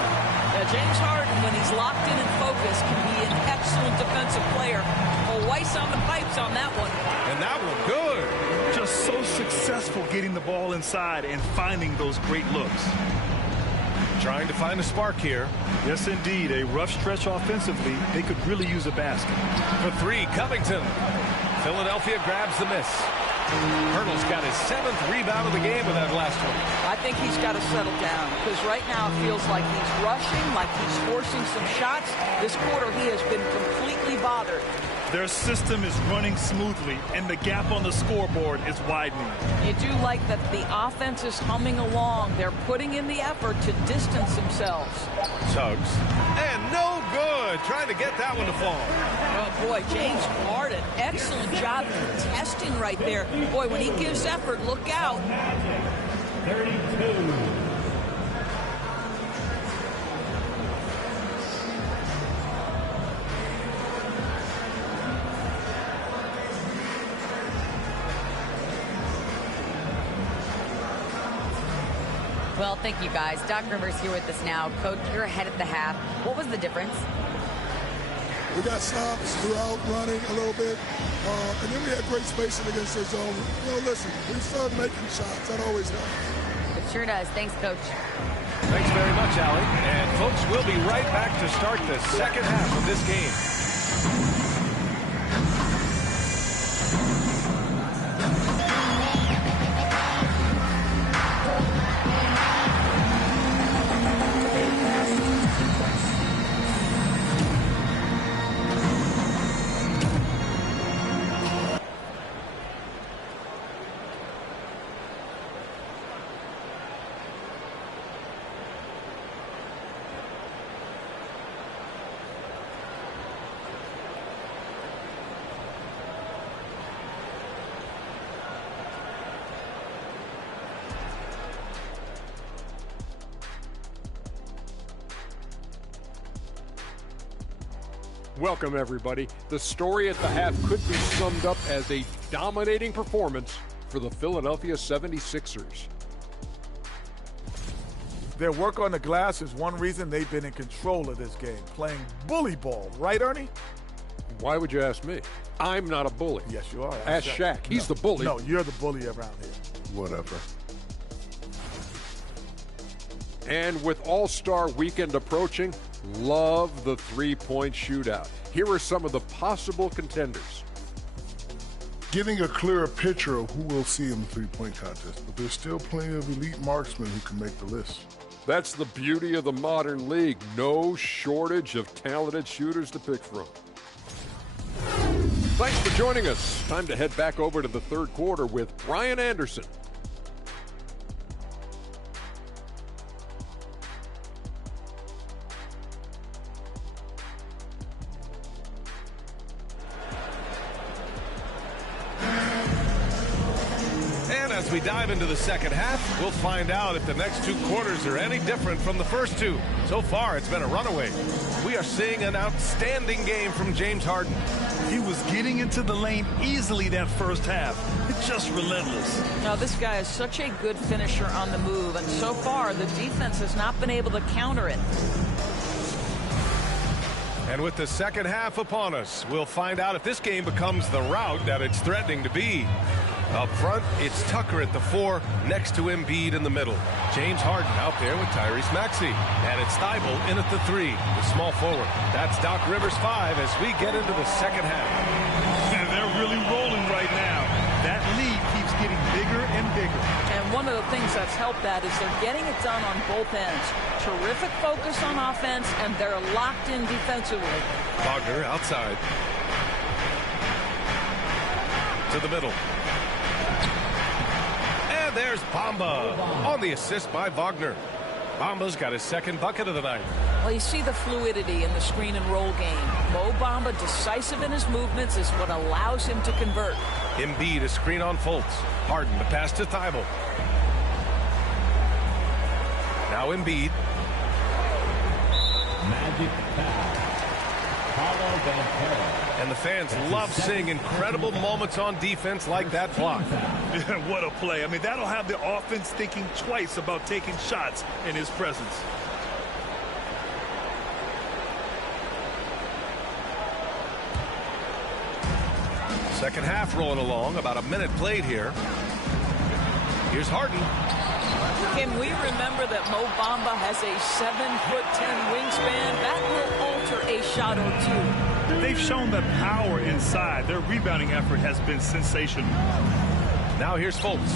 Yeah, James Harden, when he's locked in and focused, can be an excellent defensive player. Well, Weiss on the pipes on that one. And that one good. Just so successful getting the ball inside and finding those great looks. Trying to find a spark here. Yes, indeed. A rough stretch offensively. They could really use a basket. For 3, Covington. Philadelphia grabs the miss. Vernal's got his 7th rebound of the game with that last one. I think he's got to settle down because right now it feels like he's rushing, like he's forcing some shots. This quarter he has been completely bothered. Their system is running smoothly, and the gap on the scoreboard is widening. You do like that the offense is humming along. They're putting in the effort to distance themselves. Suggs. And no good. Trying to get that one to fall. Oh, boy, James Harden. Excellent job contesting right there. Boy, when he gives effort, look out. 32. Well, thank you, guys. Doc Rivers here with us now. Coach, you're ahead at the half. What was the difference? We got stops throughout, running a little bit, and then we had great spacing against their zone. You know, listen, we started making shots. That always helps. It sure does. Thanks, Coach. Thanks very much, Allie. And, folks, we'll be right back to start the second half of this game. Welcome, everybody. The story at the half could be summed up as a dominating performance for the Philadelphia 76ers. Their work on the glass is one reason they've been in control of this game, playing bully ball. Right, Ernie? Why would you ask me? I'm not a bully. Yes, you are. Ask Shaq. He's the bully. No, you're the bully around here. Whatever. And with All-Star Weekend approaching, love the three-point shootout. Here are some of the possible contenders. Getting a clearer picture of who we'll see in the three-point contest, but there's still plenty of elite marksmen who can make the list. That's the beauty of the modern league. No shortage of talented shooters to pick from. Thanks for joining us. Time to head back over to the third quarter with Brian Anderson. As we dive into the second half, we'll find out if the next two quarters are any different from the first two. So far, it's been a runaway. We are seeing an outstanding game from James Harden. He was getting into the lane easily that first half. It's just relentless. Now, this guy is such a good finisher on the move, and so far, the defense has not been able to counter it. And with the second half upon us, we'll find out if this game becomes the rout that it's threatening to be. Up front, it's Tucker at the 4, next to Embiid in the middle. James Harden out there with Tyrese Maxey. And it's Thybulle in at the 3, the small forward. That's Doc Rivers' 5 as we get into the second half. And they're really rolling right now. That lead keeps getting bigger and bigger. And one of the things that's helped that is they're getting it done on both ends. Terrific focus on offense, and they're locked in defensively. Wagner outside. To the middle. And there's Bamba on the assist by Wagner. Bamba's got his second bucket of the night. Well, you see the fluidity in the screen and roll game. Mo Bamba, decisive in his movements, is what allows him to convert. Embiid, a screen on Fultz. Harden, the pass to Thybulle. Now Embiid. Magic foul. Paolo Banchero. And the fans love seeing incredible moments on defense like that block. What a play. I mean, that'll have the offense thinking twice about taking shots in his presence. Second half rolling along, about a minute played here. Here's Harden. Can we remember that Mo Bamba has a 7'10" wingspan? That will alter a shot or two. They've shown the power inside. Their rebounding effort has been sensational. Now here's Fultz.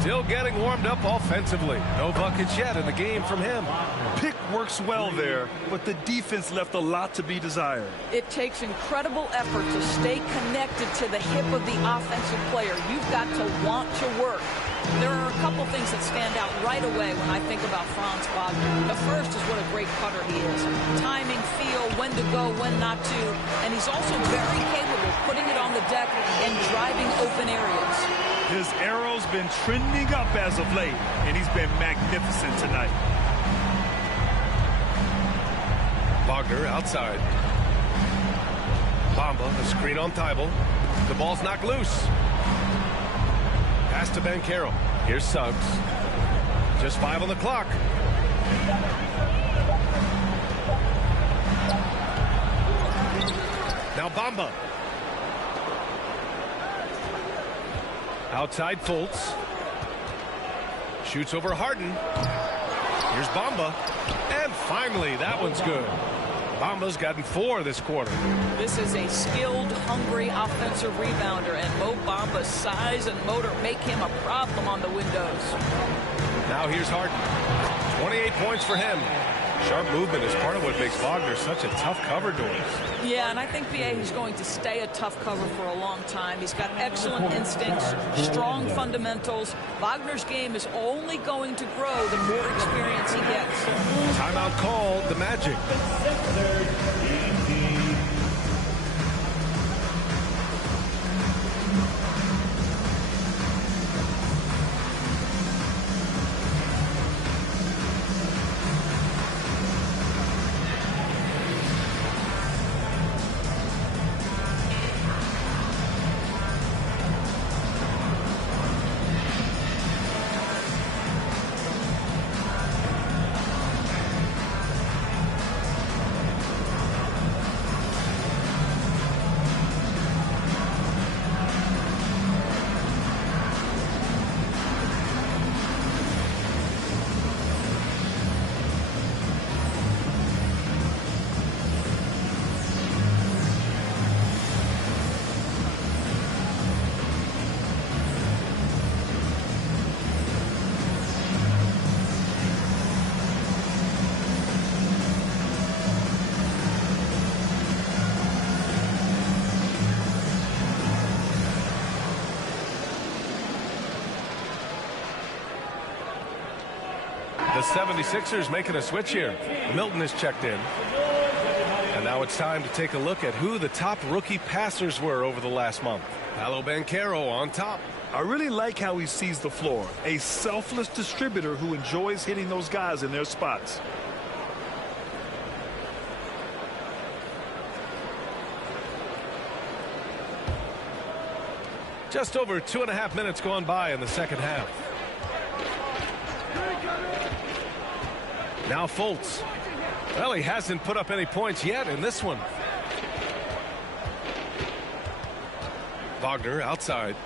Still getting warmed up offensively. No buckets yet in the game from him. Pick works well there, but the defense left a lot to be desired. It takes incredible effort to stay connected to the hip of the offensive player. You've got to want to work. There are a couple things that stand out right away when I think about Franz Wagner. The first is what a great cutter he is. Timing, feel, when to go, when not to. And he's also very capable of putting it on the deck and driving open areas. His arrow's been trending up as of late, and he's been magnificent tonight. Wagner outside. Bamba, a screen on Thybulle. The ball's knocked loose. Pass to Banchero. Here's Suggs. Just 5 on the clock. Now Bamba. Outside Fultz. Shoots over Harden. Here's Bamba. And finally, that one's good. Bamba's gotten 4 this quarter. This is a skilled, hungry offensive rebounder, and Mo Bamba's size and motor make him a problem on the windows. Now here's Harden. 28 points for him. Sharp movement is part of what makes Wagner such a tough cover doing. Yeah, and I think B.A. he's going to stay a tough cover for a long time. He's got excellent instincts, strong fundamentals. Wagner's game is only going to grow the more experience he gets. Timeout called the Magic. The 76ers making a switch here. Milton is checked in. And now it's time to take a look at who the top rookie passers were over the last month. Paolo Banchero on top. I really like how he sees the floor. A selfless distributor who enjoys hitting those guys in their spots. Just over 2.5 minutes gone by in the second half. Now Fultz. Well, he hasn't put up any points yet in this one. Wagner outside.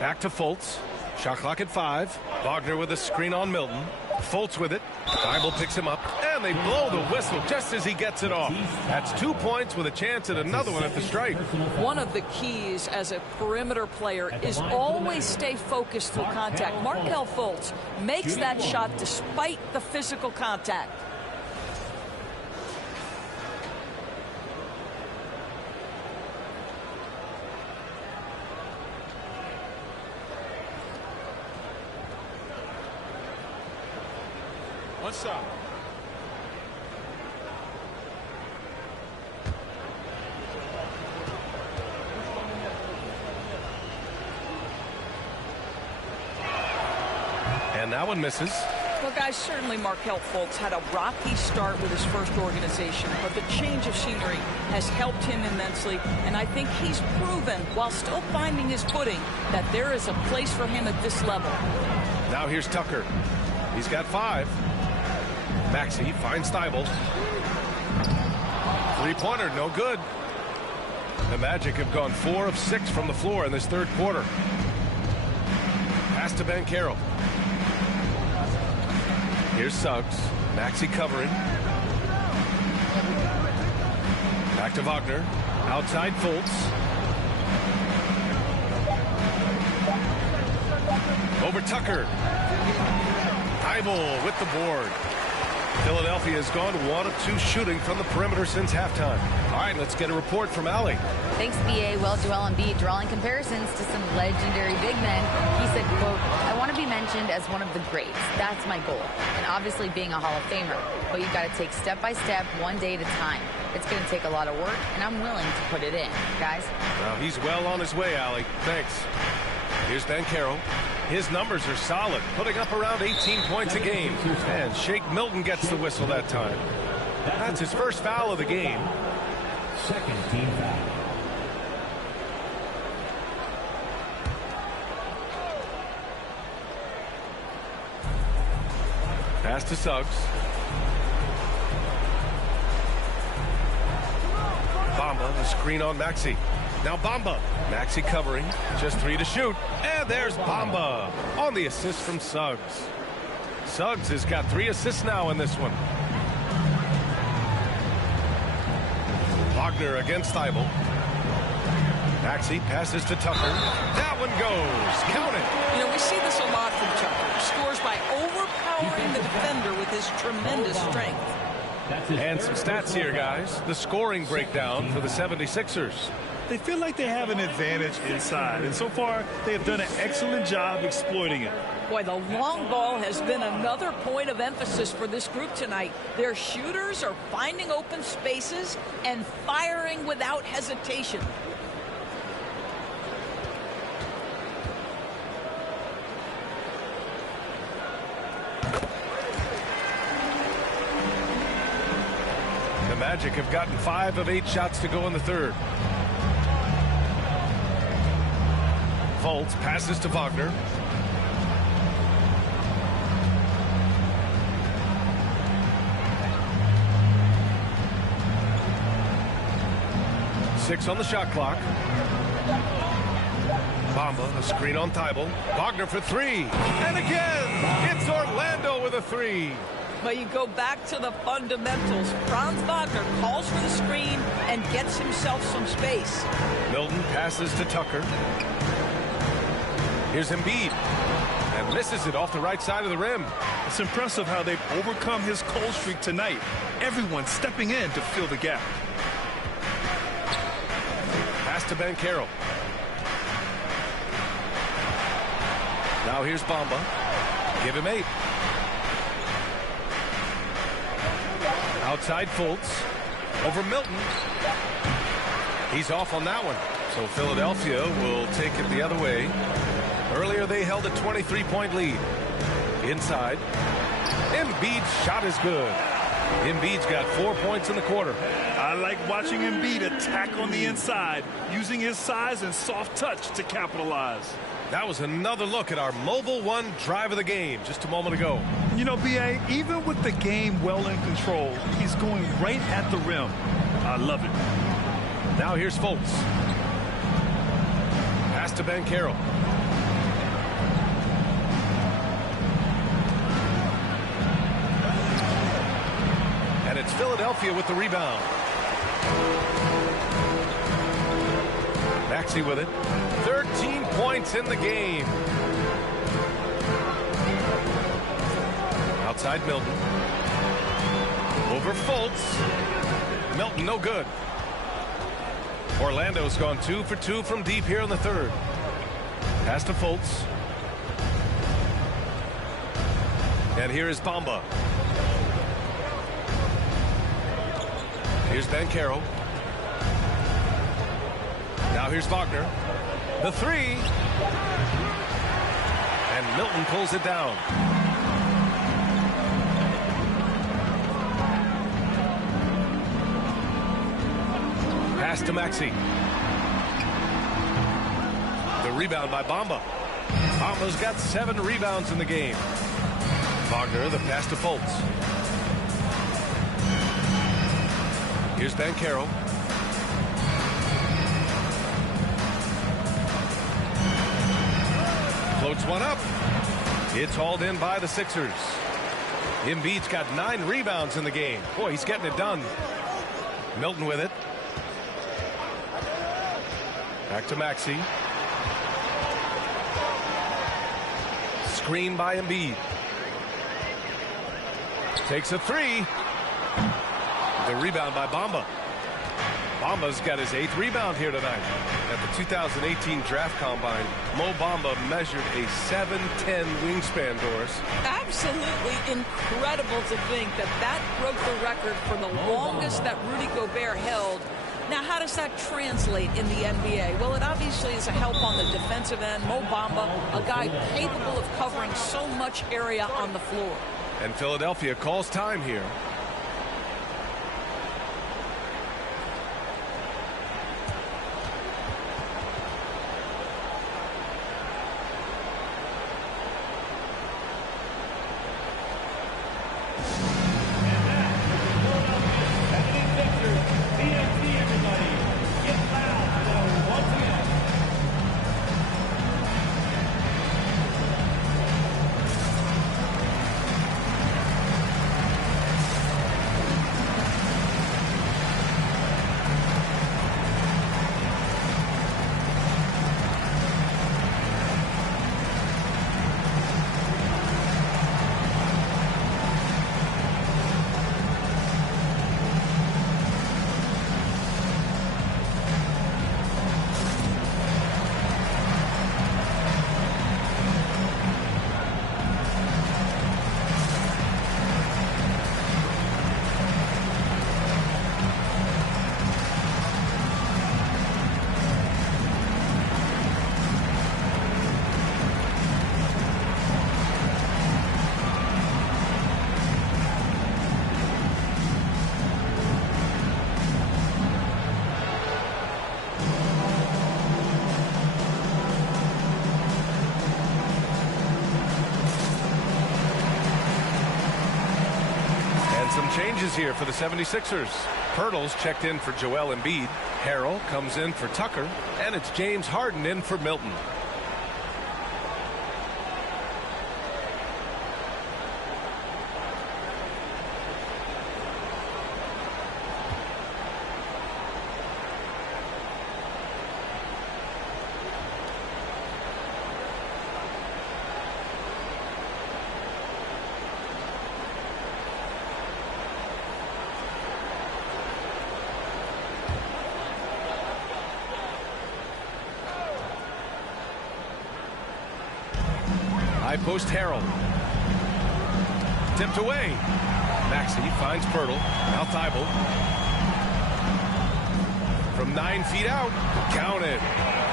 Back to Fultz. Shot clock at 5. Wagner with a screen on Milton. Fultz with it. Thibault picks him up. And they blow the whistle just as he gets it off. That's 2 points with a chance at another one at the stripe. One of the keys as a perimeter player is always stay focused through contact. Markelle Fultz makes that shot despite the physical contact. One shot. And that one misses. Well, guys, certainly Markelle Fultz had a rocky start with his first organization, but the change of scenery has helped him immensely, and I think he's proven, while still finding his footing, that there is a place for him at this level. Now here's Tucker. He's got 5. Maxey finds Thibault. Three-pointer, no good. The Magic have gone 4 of 6 from the floor in this third quarter. Pass to Banchero. Here's Suggs. Maxey covering. Back to Wagner. Outside Fultz. Over Tucker. Thibault with the board. Philadelphia has gone 1 of 2 shooting from the perimeter since halftime. All right, let's get a report from Allie. Thanks, B.A. Well, Joel Embiid drawing comparisons to some legendary big men. He said, quote, "I want to be mentioned as one of the greats. That's my goal. And obviously being a Hall of Famer. But you've got to take step by step, one day at a time. It's going to take a lot of work, and I'm willing to put it in." Guys? Well, he's well on his way, Allie. Thanks. Here's Banchero. His numbers are solid, putting up around 18 points a game. And Shake Milton gets the whistle that time. That's his first foul of the game. Second team foul. Pass to Suggs. Bamba, a screen on Maxey. Now Bamba. Maxey covering. Just 3 to shoot. And there's Bamba on the assist from Suggs. Suggs has got 3 assists now in this one. Wagner against Thybulle. Maxey passes to Tucker. That one goes. Count it. You know, we see this a lot from Tucker. Scores by overpowering the defender with his tremendous strength. And some stats here, guys. The scoring breakdown for the 76ers. They feel like they have an advantage inside, and so far they have done an excellent job exploiting it. Boy, the long ball has been another point of emphasis for this group tonight. Their shooters are finding open spaces and firing without hesitation. The Magic have gotten 5 of 8 shots to go in the third. Fultz passes to Wagner. Six on the shot clock. Bamba, a screen on Thybulle. Wagner for 3. And again, it's Orlando with a 3. But you go back to the fundamentals. Franz Wagner calls for the screen and gets himself some space. Milton passes to Tucker. Here's Embiid. And misses it off the right side of the rim. It's impressive how they've overcome his cold streak tonight. Everyone stepping in to fill the gap. Pass to Banchero. Now here's Bamba. Give him 8. Outside Fultz. Over Milton. He's off on that one. So Philadelphia will take it the other way. Earlier they held a 23-point lead. Inside. Embiid's shot is good. Embiid's got 4 points in the quarter. I like watching Embiid attack on the inside, using his size and soft touch to capitalize. That was another look at our Mobile One drive of the game just a moment ago. You know, B.A., even with the game well in control, he's going right at the rim. I love it. Now here's Fultz. Pass to Banchero. And it's Philadelphia with the rebound. Maxey with it. 13 points in the game. Outside Milton. Over Fultz. Milton no good. Orlando's gone 2 for 2 from deep here in the third. Pass to Fultz. And here is Bamba. Here's Banchero. Now here's Wagner. The 3. And Milton pulls it down. Pass to Maxey. The rebound by Bamba. Bamba's got 7 rebounds in the game. Wagner, the pass to Fultz. Here's Banchero. Floats one up. It's hauled in by the Sixers. Embiid's got 9 rebounds in the game. Boy, he's getting it done. Milton with it. Back to Maxey. Screen by Embiid. Takes a 3. The rebound by Bamba. Bamba's got his 8th rebound here tonight. At the 2018 Draft Combine, Mo Bamba measured a 7'10" wingspan, Doris. Absolutely incredible to think that that broke the record for the longest that Rudy Gobert held. Now, how does that translate in the NBA? Well, it obviously is a help on the defensive end. Mo Bamba, a guy capable of covering so much area on the floor. And Philadelphia calls time here. Some changes here for the 76ers. Pirtle's checked in for Joel Embiid. Harrell comes in for Tucker. And it's James Harden in for Milton. High post Harrell. Tipped away. Maxey finds Pirtle. Now Thibault. From 9 feet out. Count it.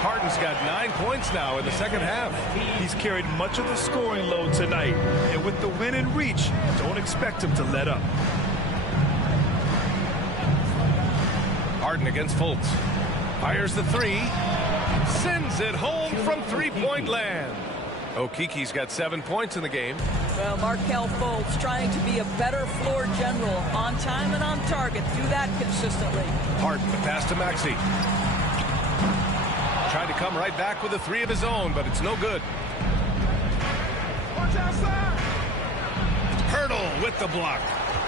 Harden's got 9 points now in the second half. He's carried much of the scoring load tonight. And with the win in reach, don't expect him to let up. Harden against Fultz. Fires the three. Sends it home from three-point land. Okiki's got 7 points in the game. Well, Markelle Fultz trying to be a better floor general, on time and on target. Do that consistently. Harden, the pass to Maxey. Tried to come right back with a three of his own, but it's no good. Watch outside. Pirtle with the block.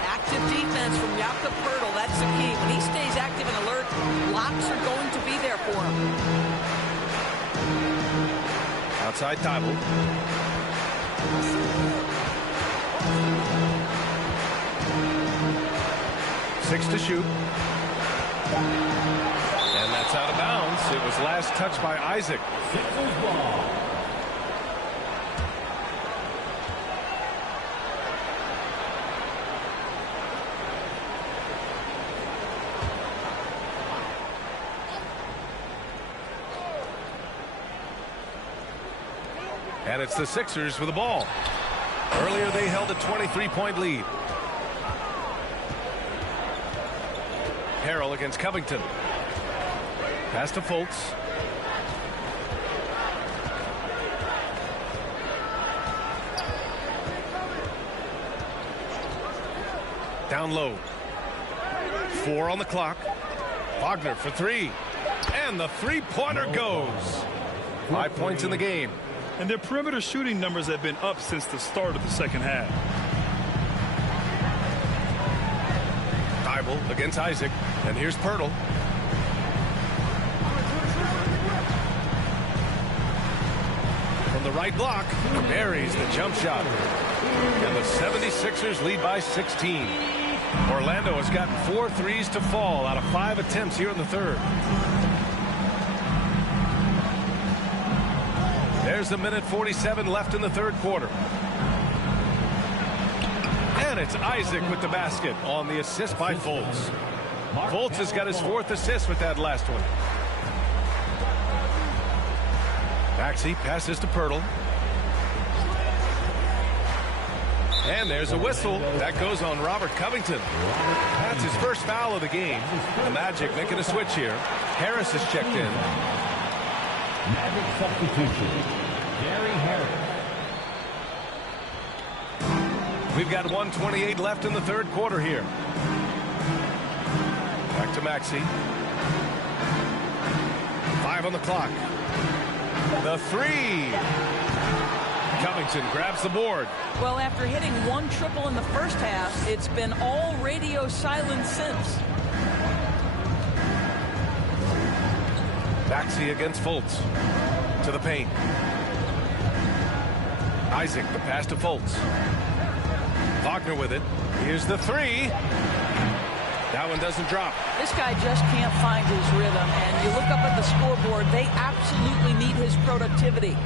Active defense from Jakob Pirtle. That's the key. When he stays active and alert, blocks are going to be there for him. Outside Thibault. Six to shoot. And that's out of bounds. It was last touched by Isaac. Sixers ball. And it's the Sixers with the ball. Earlier they held a 23-point lead. Harrell against Covington. Pass to Fultz. Down low. 4 on the clock. Wagner for three. And the three-pointer goes. 5 points in the game. And their perimeter shooting numbers have been up since the start of the second half. Thibault against Isaac. And here's Pirtle. From the right block, buries the jump shot. And the 76ers lead by 16. Orlando has gotten 4 threes to fall out of 5 attempts here in the third. There's a minute 47 left in the third quarter. And it's Isaac with the basket on the assist by Fultz. Fultz has got his 4th assist with that last one. Maxey passes to Pirtle. And there's a whistle. That goes on Robert Covington. That's his first foul of the game. The Magic making a switch here. Harris has checked in. Magic substitution. Gary Harris. We've got 1:28 left in the third quarter here. Back to Maxey. 5 on the clock. The three. Covington grabs the board. Well, after hitting 1 triple in the first half, it's been all radio silence since. Maxey against Fultz. To the paint. Isaac, the pass to Fultz. Wagner with it. Here's the three. That one doesn't drop. This guy just can't find his rhythm, and you look up at the scoreboard, they absolutely need his productivity.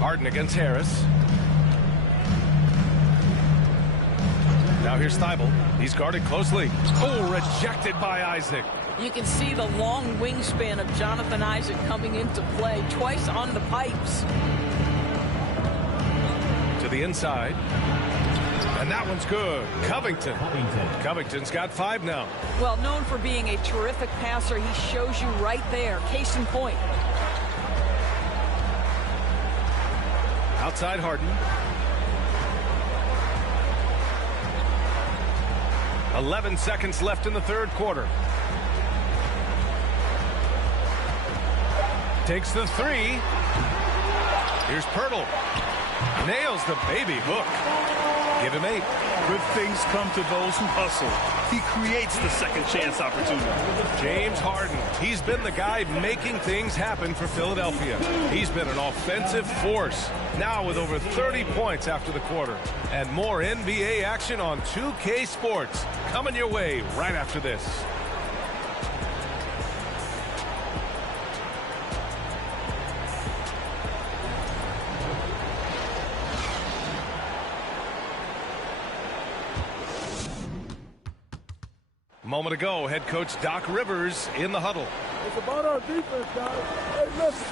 Harden against Harris. Now here's Thibault. He's guarded closely. Oh, rejected by Isaac. You can see the long wingspan of Jonathan Isaac coming into play twice on the pipes. To the inside. And that one's good. Covington. Covington's got 5 now. Well, known for being a terrific passer, he shows you right there. Case in point. Outside Harden. 11 seconds left in the third quarter. Takes the three. Here's Pirtle. Nails the baby hook. Give him 8. Good things come to those who hustle. He creates the second chance opportunity. James Harden. He's been the guy making things happen for Philadelphia. He's been an offensive force. Now with over 30 points after the quarter. And more NBA action on 2K Sports. Coming your way right after this. Moment ago, head coach Doc Rivers in the huddle. It's about our defense, guys. Hey, listen,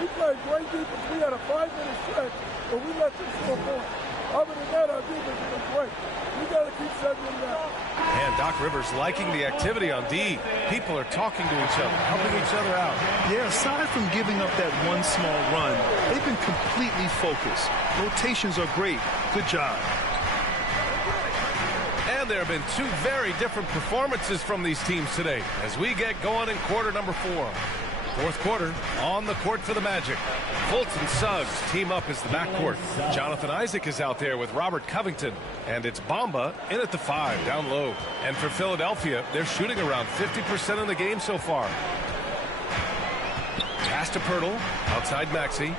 we played great defense. We had a 5-minute stretch, but we let them score points. Other than that, our defense has been great. We got to keep setting them down. And Doc Rivers liking the activity on D. People are talking to each other, helping each other out. Yeah, aside from giving up that one small run, they've been completely focused. Rotations are great. Good job. And there have been 2 very different performances from these teams today as we get going in quarter number 4. Fourth quarter on the court for the Magic. Fultz and Suggs team up as the backcourt. Jonathan Isaac is out there with Robert Covington. And it's Bamba in at the 5, down low. And for Philadelphia, they're shooting around 50% in the game so far. Pass to Pirtle. Outside Maxey.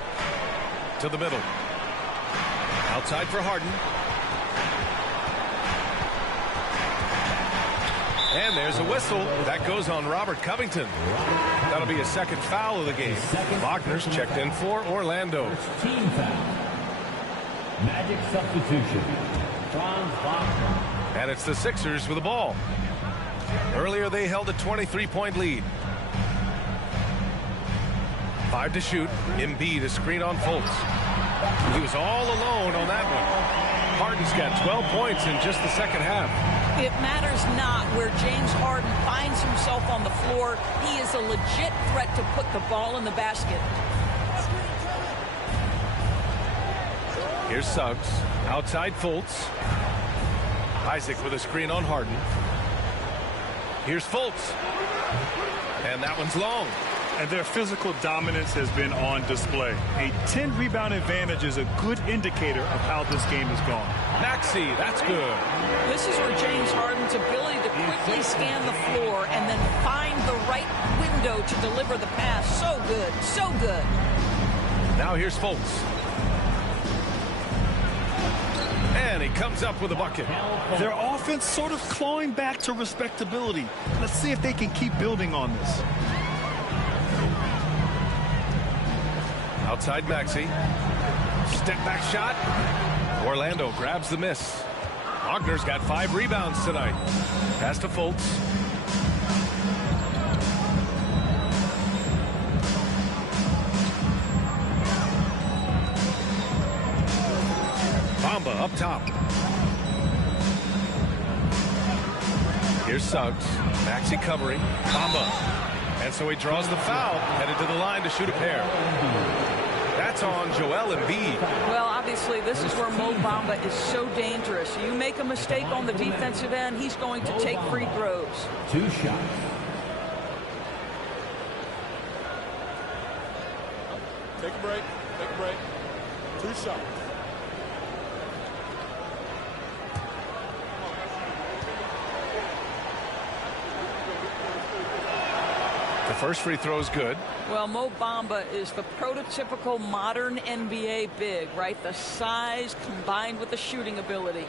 To the middle. Outside for Harden. And there's a whistle. That goes on Robert Covington. That'll be a second foul of the game. Wagner's checked in for Orlando. Team foul. Magic substitution. Franz Wagner. And it's the Sixers with the ball. Earlier they held a 23-point lead. 5 to shoot. Embiid a screen on Fultz. He was all alone on that one. Harden's got 12 points in just the second half. It matters not where James Harden finds himself on the floor. He is a legit threat to put the ball in the basket. Here's Suggs. Outside Fultz. Isaac with a screen on Harden. Here's Fultz. And that one's long. And their physical dominance has been on display. A 10-rebound advantage is a good indicator of how this game has gone. Maxey, that's good. This is where James Harden's ability to quickly scan the floor and then find the right window to deliver the pass. So good, so good. Now here's Fultz. And he comes up with a bucket. Their offense sort of clawing back to respectability. Let's see if they can keep building on this. Outside Maxey. Step back shot. Orlando grabs the miss. Wagner's got 5 rebounds tonight. Pass to Fultz. Bamba up top. Here's Suggs. Maxey covering. Bamba. And so he draws the foul, headed to the line to shoot a pair. That's on Joel Embiid. Well, obviously, this is where Mo Bamba is so dangerous. You make a mistake on the defensive end, he's going to take free throws. 2 shots. Take a break. Take a break. 2 shots. The first free throw is good. Well, Mo Bamba is the prototypical modern NBA big, right? The size combined with the shooting ability.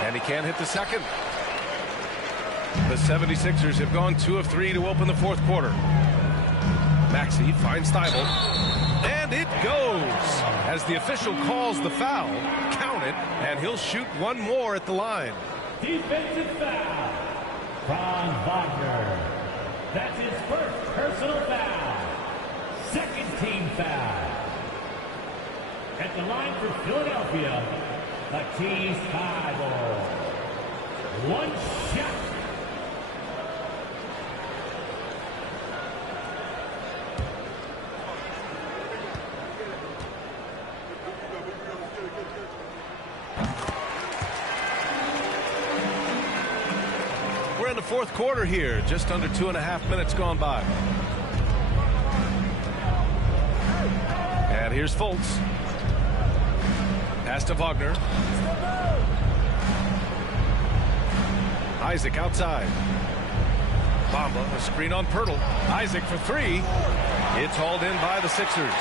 And he can't hit the second. The 76ers have gone 2 of 3 to open the fourth quarter. Maxey finds Thibault. And it goes. As the official calls the foul, count it, and he'll shoot one more at the line. Defensive foul. Franz Wagner. That's his first personal foul. Second team foul. At the line for Philadelphia, Matisse Thybulle. 1 shot. the fourth quarter here. Just under 2.5 minutes gone by. And here's Fultz. Pass to Wagner. Isaac outside. Bamba, a screen on Pirtle. Isaac for three. It's hauled in by the Sixers.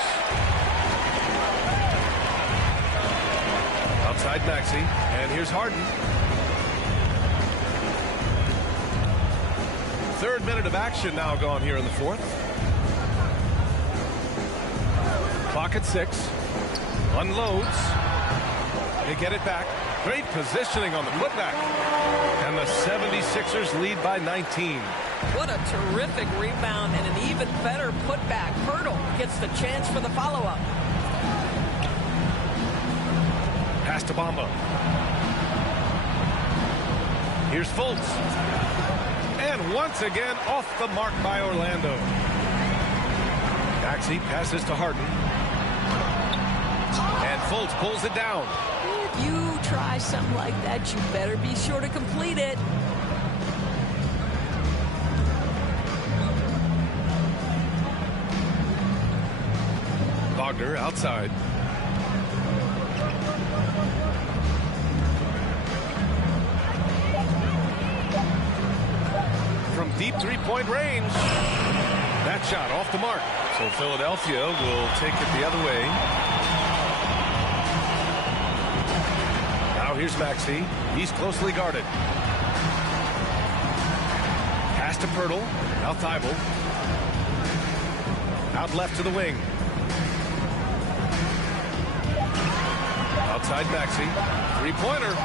Outside Maxey. And here's Harden. Third minute of action now gone here in the fourth. Clock at 6. Unloads. They get it back. Great positioning on the putback. And the 76ers lead by 19. What a terrific rebound and an even better putback. Pirtle gets the chance for the follow-up. Pass to Bamba. Here's Fultz. And once again off the mark by Orlando. Maxey passes to Harden. And Fultz pulls it down. If you try something like that, you better be sure to complete it. Wagner outside. From deep three-point range. That shot off the mark. So Philadelphia will take it the other way. Now here's Maxey. He's closely guarded. Pass to Pirtle. Now Thibault. Out left to the wing. Outside Maxey. Three-pointer.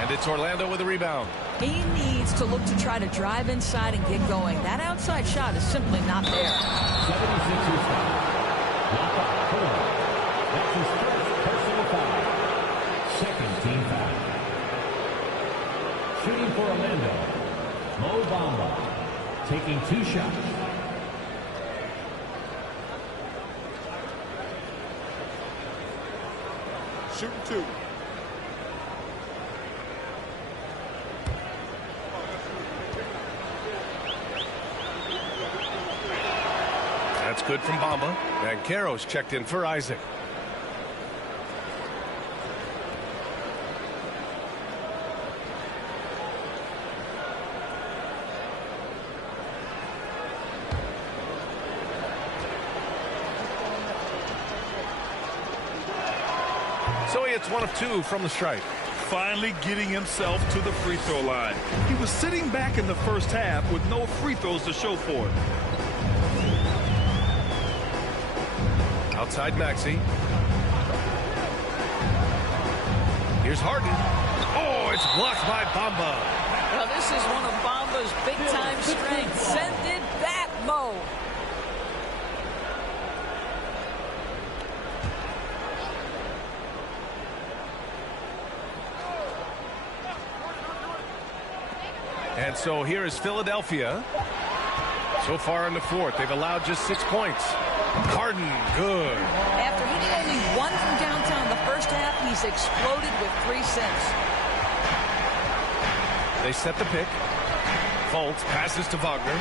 And it's Orlando with a rebound. He needs to look to try to drive inside and get going. That outside shot is simply not there. 76ers foul. Knock off Porter. That's his first personal foul. Second team foul. Shooting for Orlando, Mo Bamba. Taking 2 shots. Shooting 2. That's good from Bamba. And Banchero's checked in for Isaac. So he hits 1 of 2 from the stripe. Finally getting himself to the free throw line. He was sitting back in the first half with no free throws to show for it. Outside Maxey. Here's Harden. Oh, it's blocked by Bamba. Well, this is one of Bamba's big-time strengths. Send it back, Mo. And so here is Philadelphia. So far in the fourth, they've allowed just 6 points. Harden, good. After hitting only 1 from downtown the first half, he's exploded with 3 since. They set the pick. Fultz passes to Wagner.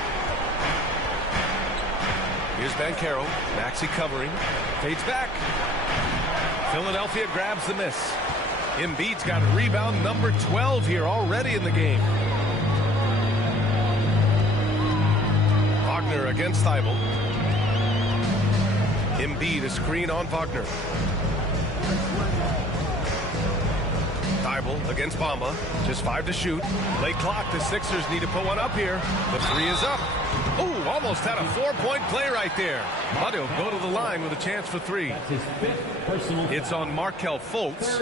Here's Banchero. Maxey covering. Fades back. Philadelphia grabs the miss. Embiid's got rebound number 12 here already in the game. Wagner against Thibault. Embiid a screen on Wagner. Thibault against Bamba. Just 5 to shoot. Late clock. The Sixers need to put one up here. The 3 is up. Oh, almost had a 4-point play right there. But he'll go to the line with a chance for 3. That's his 5th personal foul. It's on Markelle Fultz.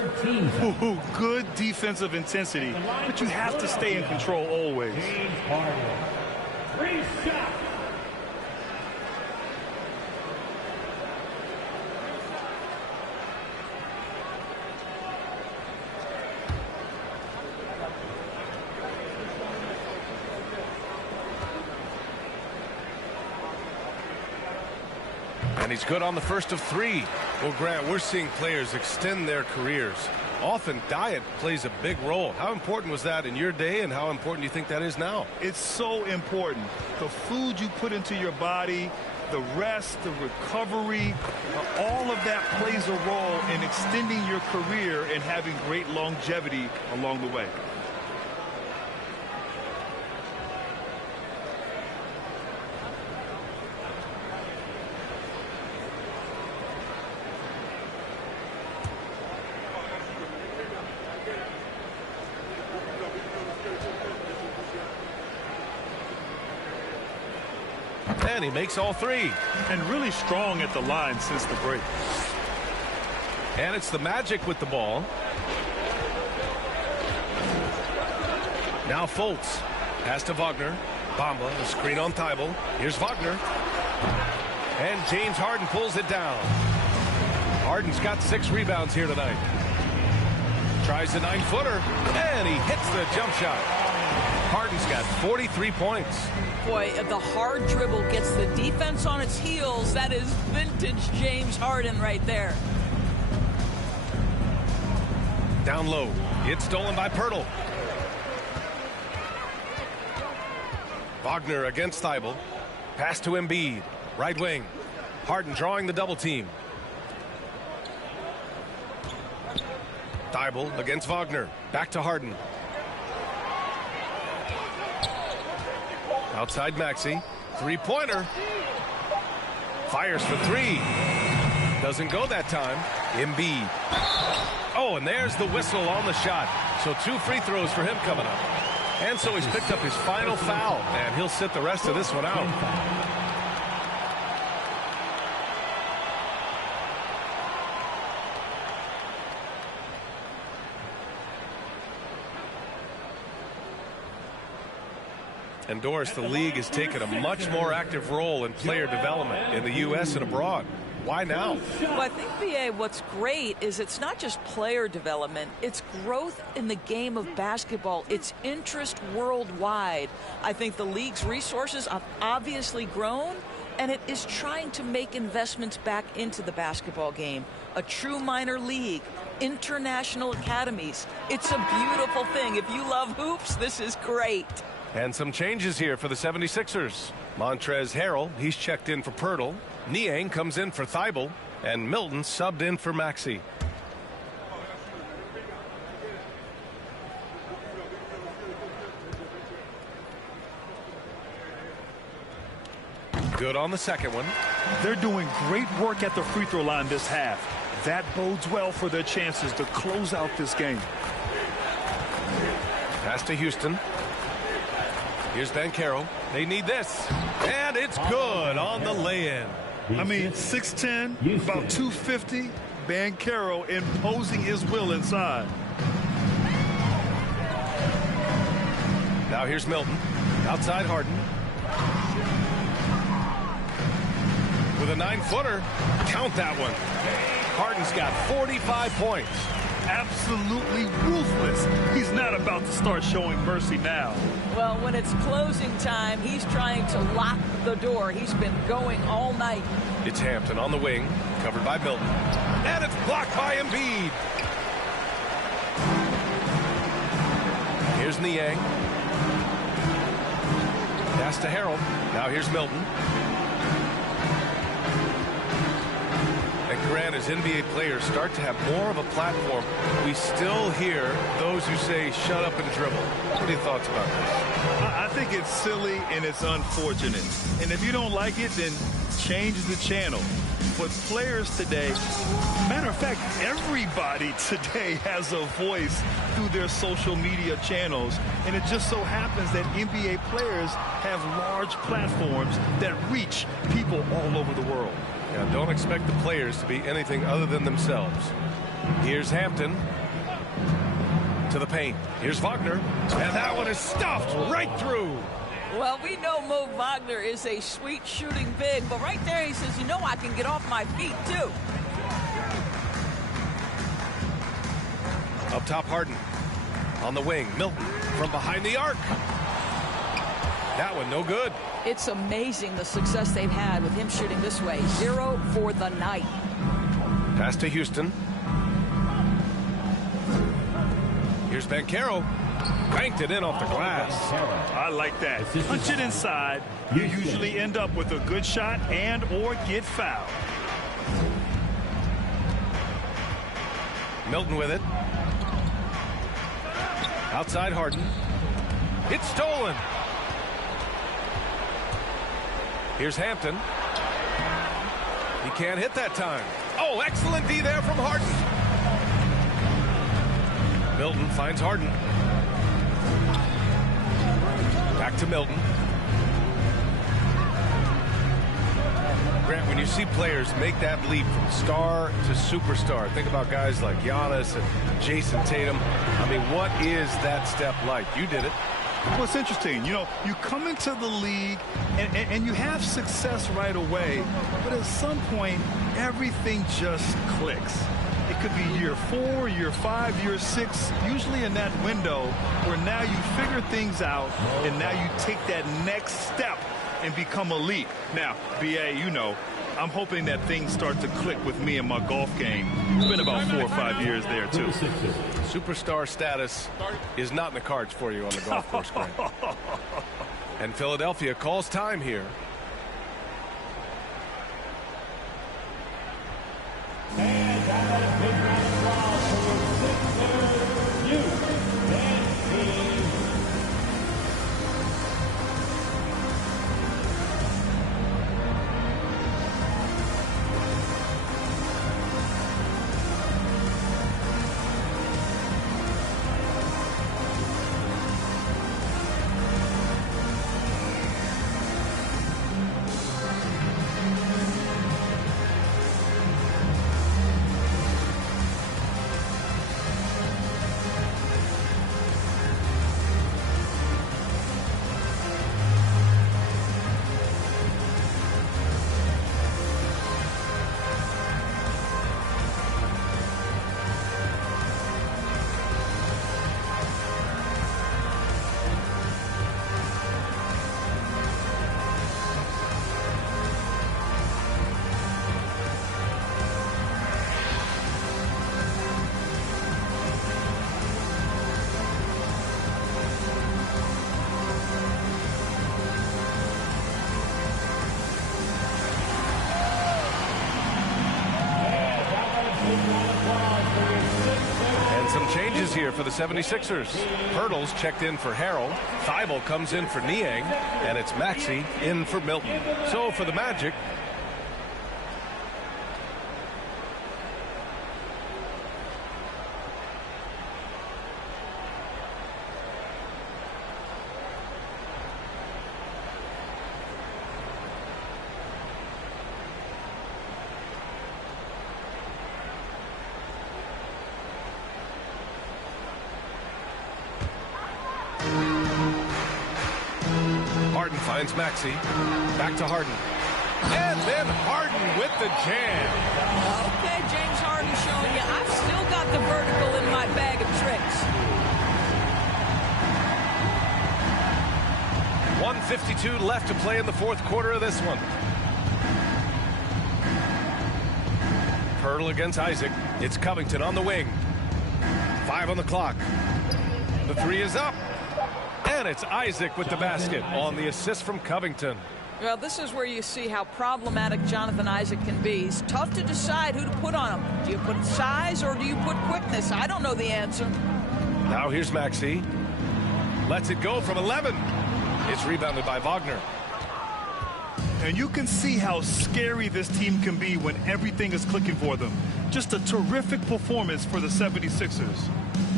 Ooh, good defensive intensity, but you have to stay in control always. James Harden. 3 shots. And he's good on the first of 3. Well, Grant, we're seeing players extend their careers Often diet plays a big role. How important was that in your day, and how important do you think that is now? It's so important. The food you put into your body, the rest, the recovery, all of that plays a role in extending your career and having great longevity along the way. And he makes all three. And really strong at the line since the break. And it's the Magic with the ball. Now Fultz. Pass to Wagner. Bamba, the screen on Thibault. Here's Wagner. And James Harden pulls it down. Harden's got 6 rebounds here tonight. Tries the 9-footer. And he hits the jump shot. Harden's got 43 points. Boy, the hard dribble gets the defense on its heels. That is vintage James Harden right there. Down low. It's stolen by Poeltl. Wagner against Thibault. Pass to Embiid. Right wing. Harden drawing the double team. Thibault against Wagner. Back to Harden. Outside Maxey. 3-pointer. Fires for 3. Doesn't go that time. Embiid. Oh, and there's the whistle on the shot. So 2 free throws for him coming up. And so he's picked up his final foul. And he'll sit the rest of this one out. And Doris, the league has taken a much more active role in player development in the U.S. and abroad. Why now? Well, I think, B.A., what's great is it's not just player development. It's growth in the game of basketball. It's interest worldwide. I think the league's resources have obviously grown, and it is trying to make investments back into the basketball game. A true minor league, international academies. It's a beautiful thing. If you love hoops, this is great. And some changes here for the 76ers. Montrezl Harrell, he's checked in for Poeltl. Niang comes in for Thibault. And Milton subbed in for Maxey. Good on the second one. They're doing great work at the free throw line this half. That bodes well for their chances to close out this game. Pass to Houston. Here's Banchero. They need this. And it's good on the lay-in. I mean, 6'10", about 250. Banchero imposing his will inside. Now here's Milton. Outside Harden. With a 9-footer. Count that one. Harden's got 45 points. Absolutely ruthless. He's not about to start showing mercy now. Well, when it's closing time, he's trying to lock the door. He's been going all night. It's Hampton on the wing, covered by Milton. And it's blocked by Embiid. Here's Niang. Pass to Harrell. Now here's Milton. And Grant, as NBA players start to have more of a platform, we still hear those who say, shut up and dribble. What are your thoughts about this? I think it's silly and it's unfortunate. And if you don't like it, then change the channel. But players today, matter of fact, everybody today has a voice through their social media channels. And it just so happens that NBA players have large platforms that reach people all over the world. Yeah, don't expect the players to be anything other than themselves. Here's Hampton to the paint. Here's Wagner. And that one is stuffed right through. Well, we know Mo Wagner is a sweet shooting big, but right there he says, you know, I can get off my feet too. Up top, Harden. On the wing, Milton from behind the arc. That one no good. It's amazing the success they've had with him shooting this way. 0 for the night. Pass to Houston. Here's Banchero. Banked it in off the glass. I like that. Punch it inside. You usually end up with a good shot and or get fouled. Milton with it. Outside Harden. It's stolen. Here's Hampton. He can't hit that time. Oh, excellent D there from Harden. Milton finds Harden. Back to Milton. Grant, when you see players make that leap from star to superstar, think about guys like Giannis and Jason Tatum. I mean, what is that step like? You did it. Well, it's interesting. You know, you come into the league and you have success right away, but at some point, everything just clicks. It could be year 4, year 5, year 6, usually in that window where now you figure things out and now you take that next step and become elite. Now, BA, you know, I'm hoping that things start to click with me in my golf game. It's been about 4 or 5 years there, too. Superstar status is not in the cards for you on the golf course, Grant. And Philadelphia calls time here. And a big round of applause for your Sixers, Changes here for the 76ers. Hurdles checked in for Harrell. Thibault comes in for Niang. And it's Maxey in for Milton. So for the Magic, Harden finds Maxey. Back to Harden. And then Harden with the jam. Okay, James Harden showing you I've still got the vertical in my bag of tricks. 1:52 left to play in the fourth quarter of this one. Poeltl against Isaac. It's Covington on the wing. 5 on the clock. The three is up. And it's Isaac with the basket on the assist from Covington. Well, this is where you see how problematic Jonathan Isaac can be. It's tough to decide who to put on him. Do you put size or do you put quickness? I don't know the answer. Now here's Maxey. Lets it go from 11. It's rebounded by Wagner. And you can see how scary this team can be when everything is clicking for them. Just a terrific performance for the 76ers.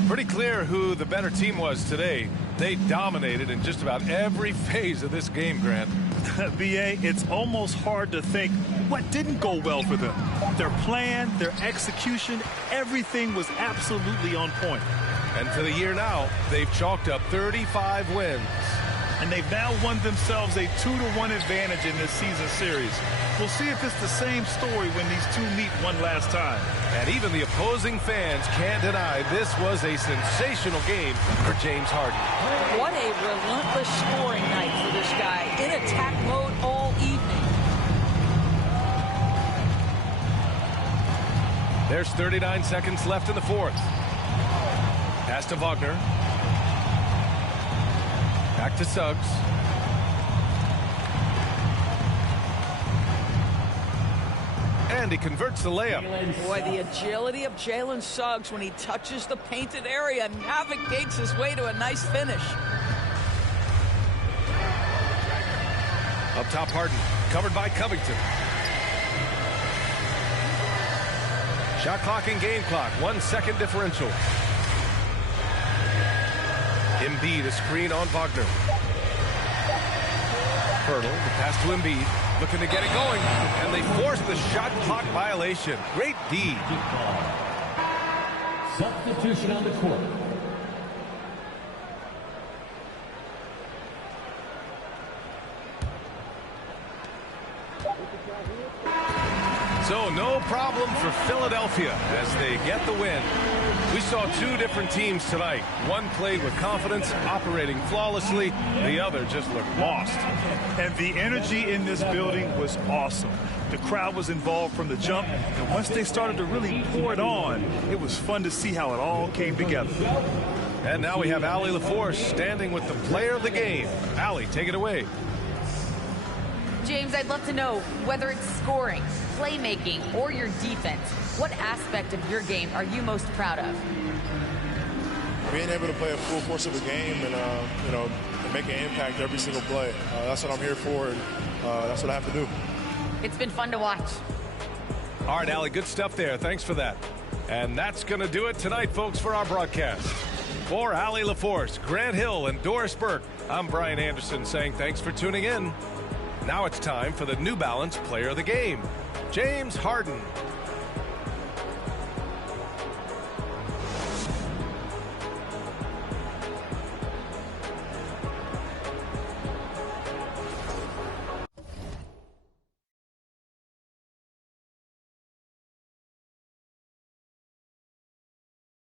Pretty clear who the better team was today. They dominated in just about every phase of this game, Grant. BA, it's almost hard to think what didn't go well for them. Their plan, their execution, everything was absolutely on point. And for the year now, they've chalked up 35 wins. And they've now won themselves a 2-1 advantage in this season series. We'll see if it's the same story when these two meet one last time. And even the opposing fans can't deny this was a sensational game for James Harden. What a relentless scoring night for this guy. In attack mode all evening. There's 39 seconds left in the fourth. Pass to Wagner. Back to Suggs. And he converts the layup. Boy, the agility of Jalen Suggs when he touches the painted area, navigates his way to a nice finish. Up top, Harden. Covered by Covington. Shot clock and game clock. 1 second differential. Embiid, a screen on Wagner. Hurdle, the pass to Embiid. Looking to get it going. And they force the shot clock violation. Great D. Substitution on the court. So no problem for Philadelphia as they get the win. We saw two different teams tonight. One played with confidence, operating flawlessly. The other just looked lost. And the energy in this building was awesome. The crowd was involved from the jump, and once they started to really pour it on, it was fun to see how it all came together. And now we have Allie LaForce standing with the player of the game. Allie, take it away. James, I'd love to know whether it's scoring, playmaking, or your defense. What aspect of your game are you most proud of? Being able to play a full course of a game and, make an impact every single play. That's what I'm here for, and that's what I have to do. It's been fun to watch. All right, Allie, good stuff there. Thanks for that. And that's going to do it tonight, folks, for our broadcast. For Allie LaForce, Grant Hill, and Doris Burke, I'm Brian Anderson saying thanks for tuning in. Now it's time for the New Balance Player of the Game, James Harden.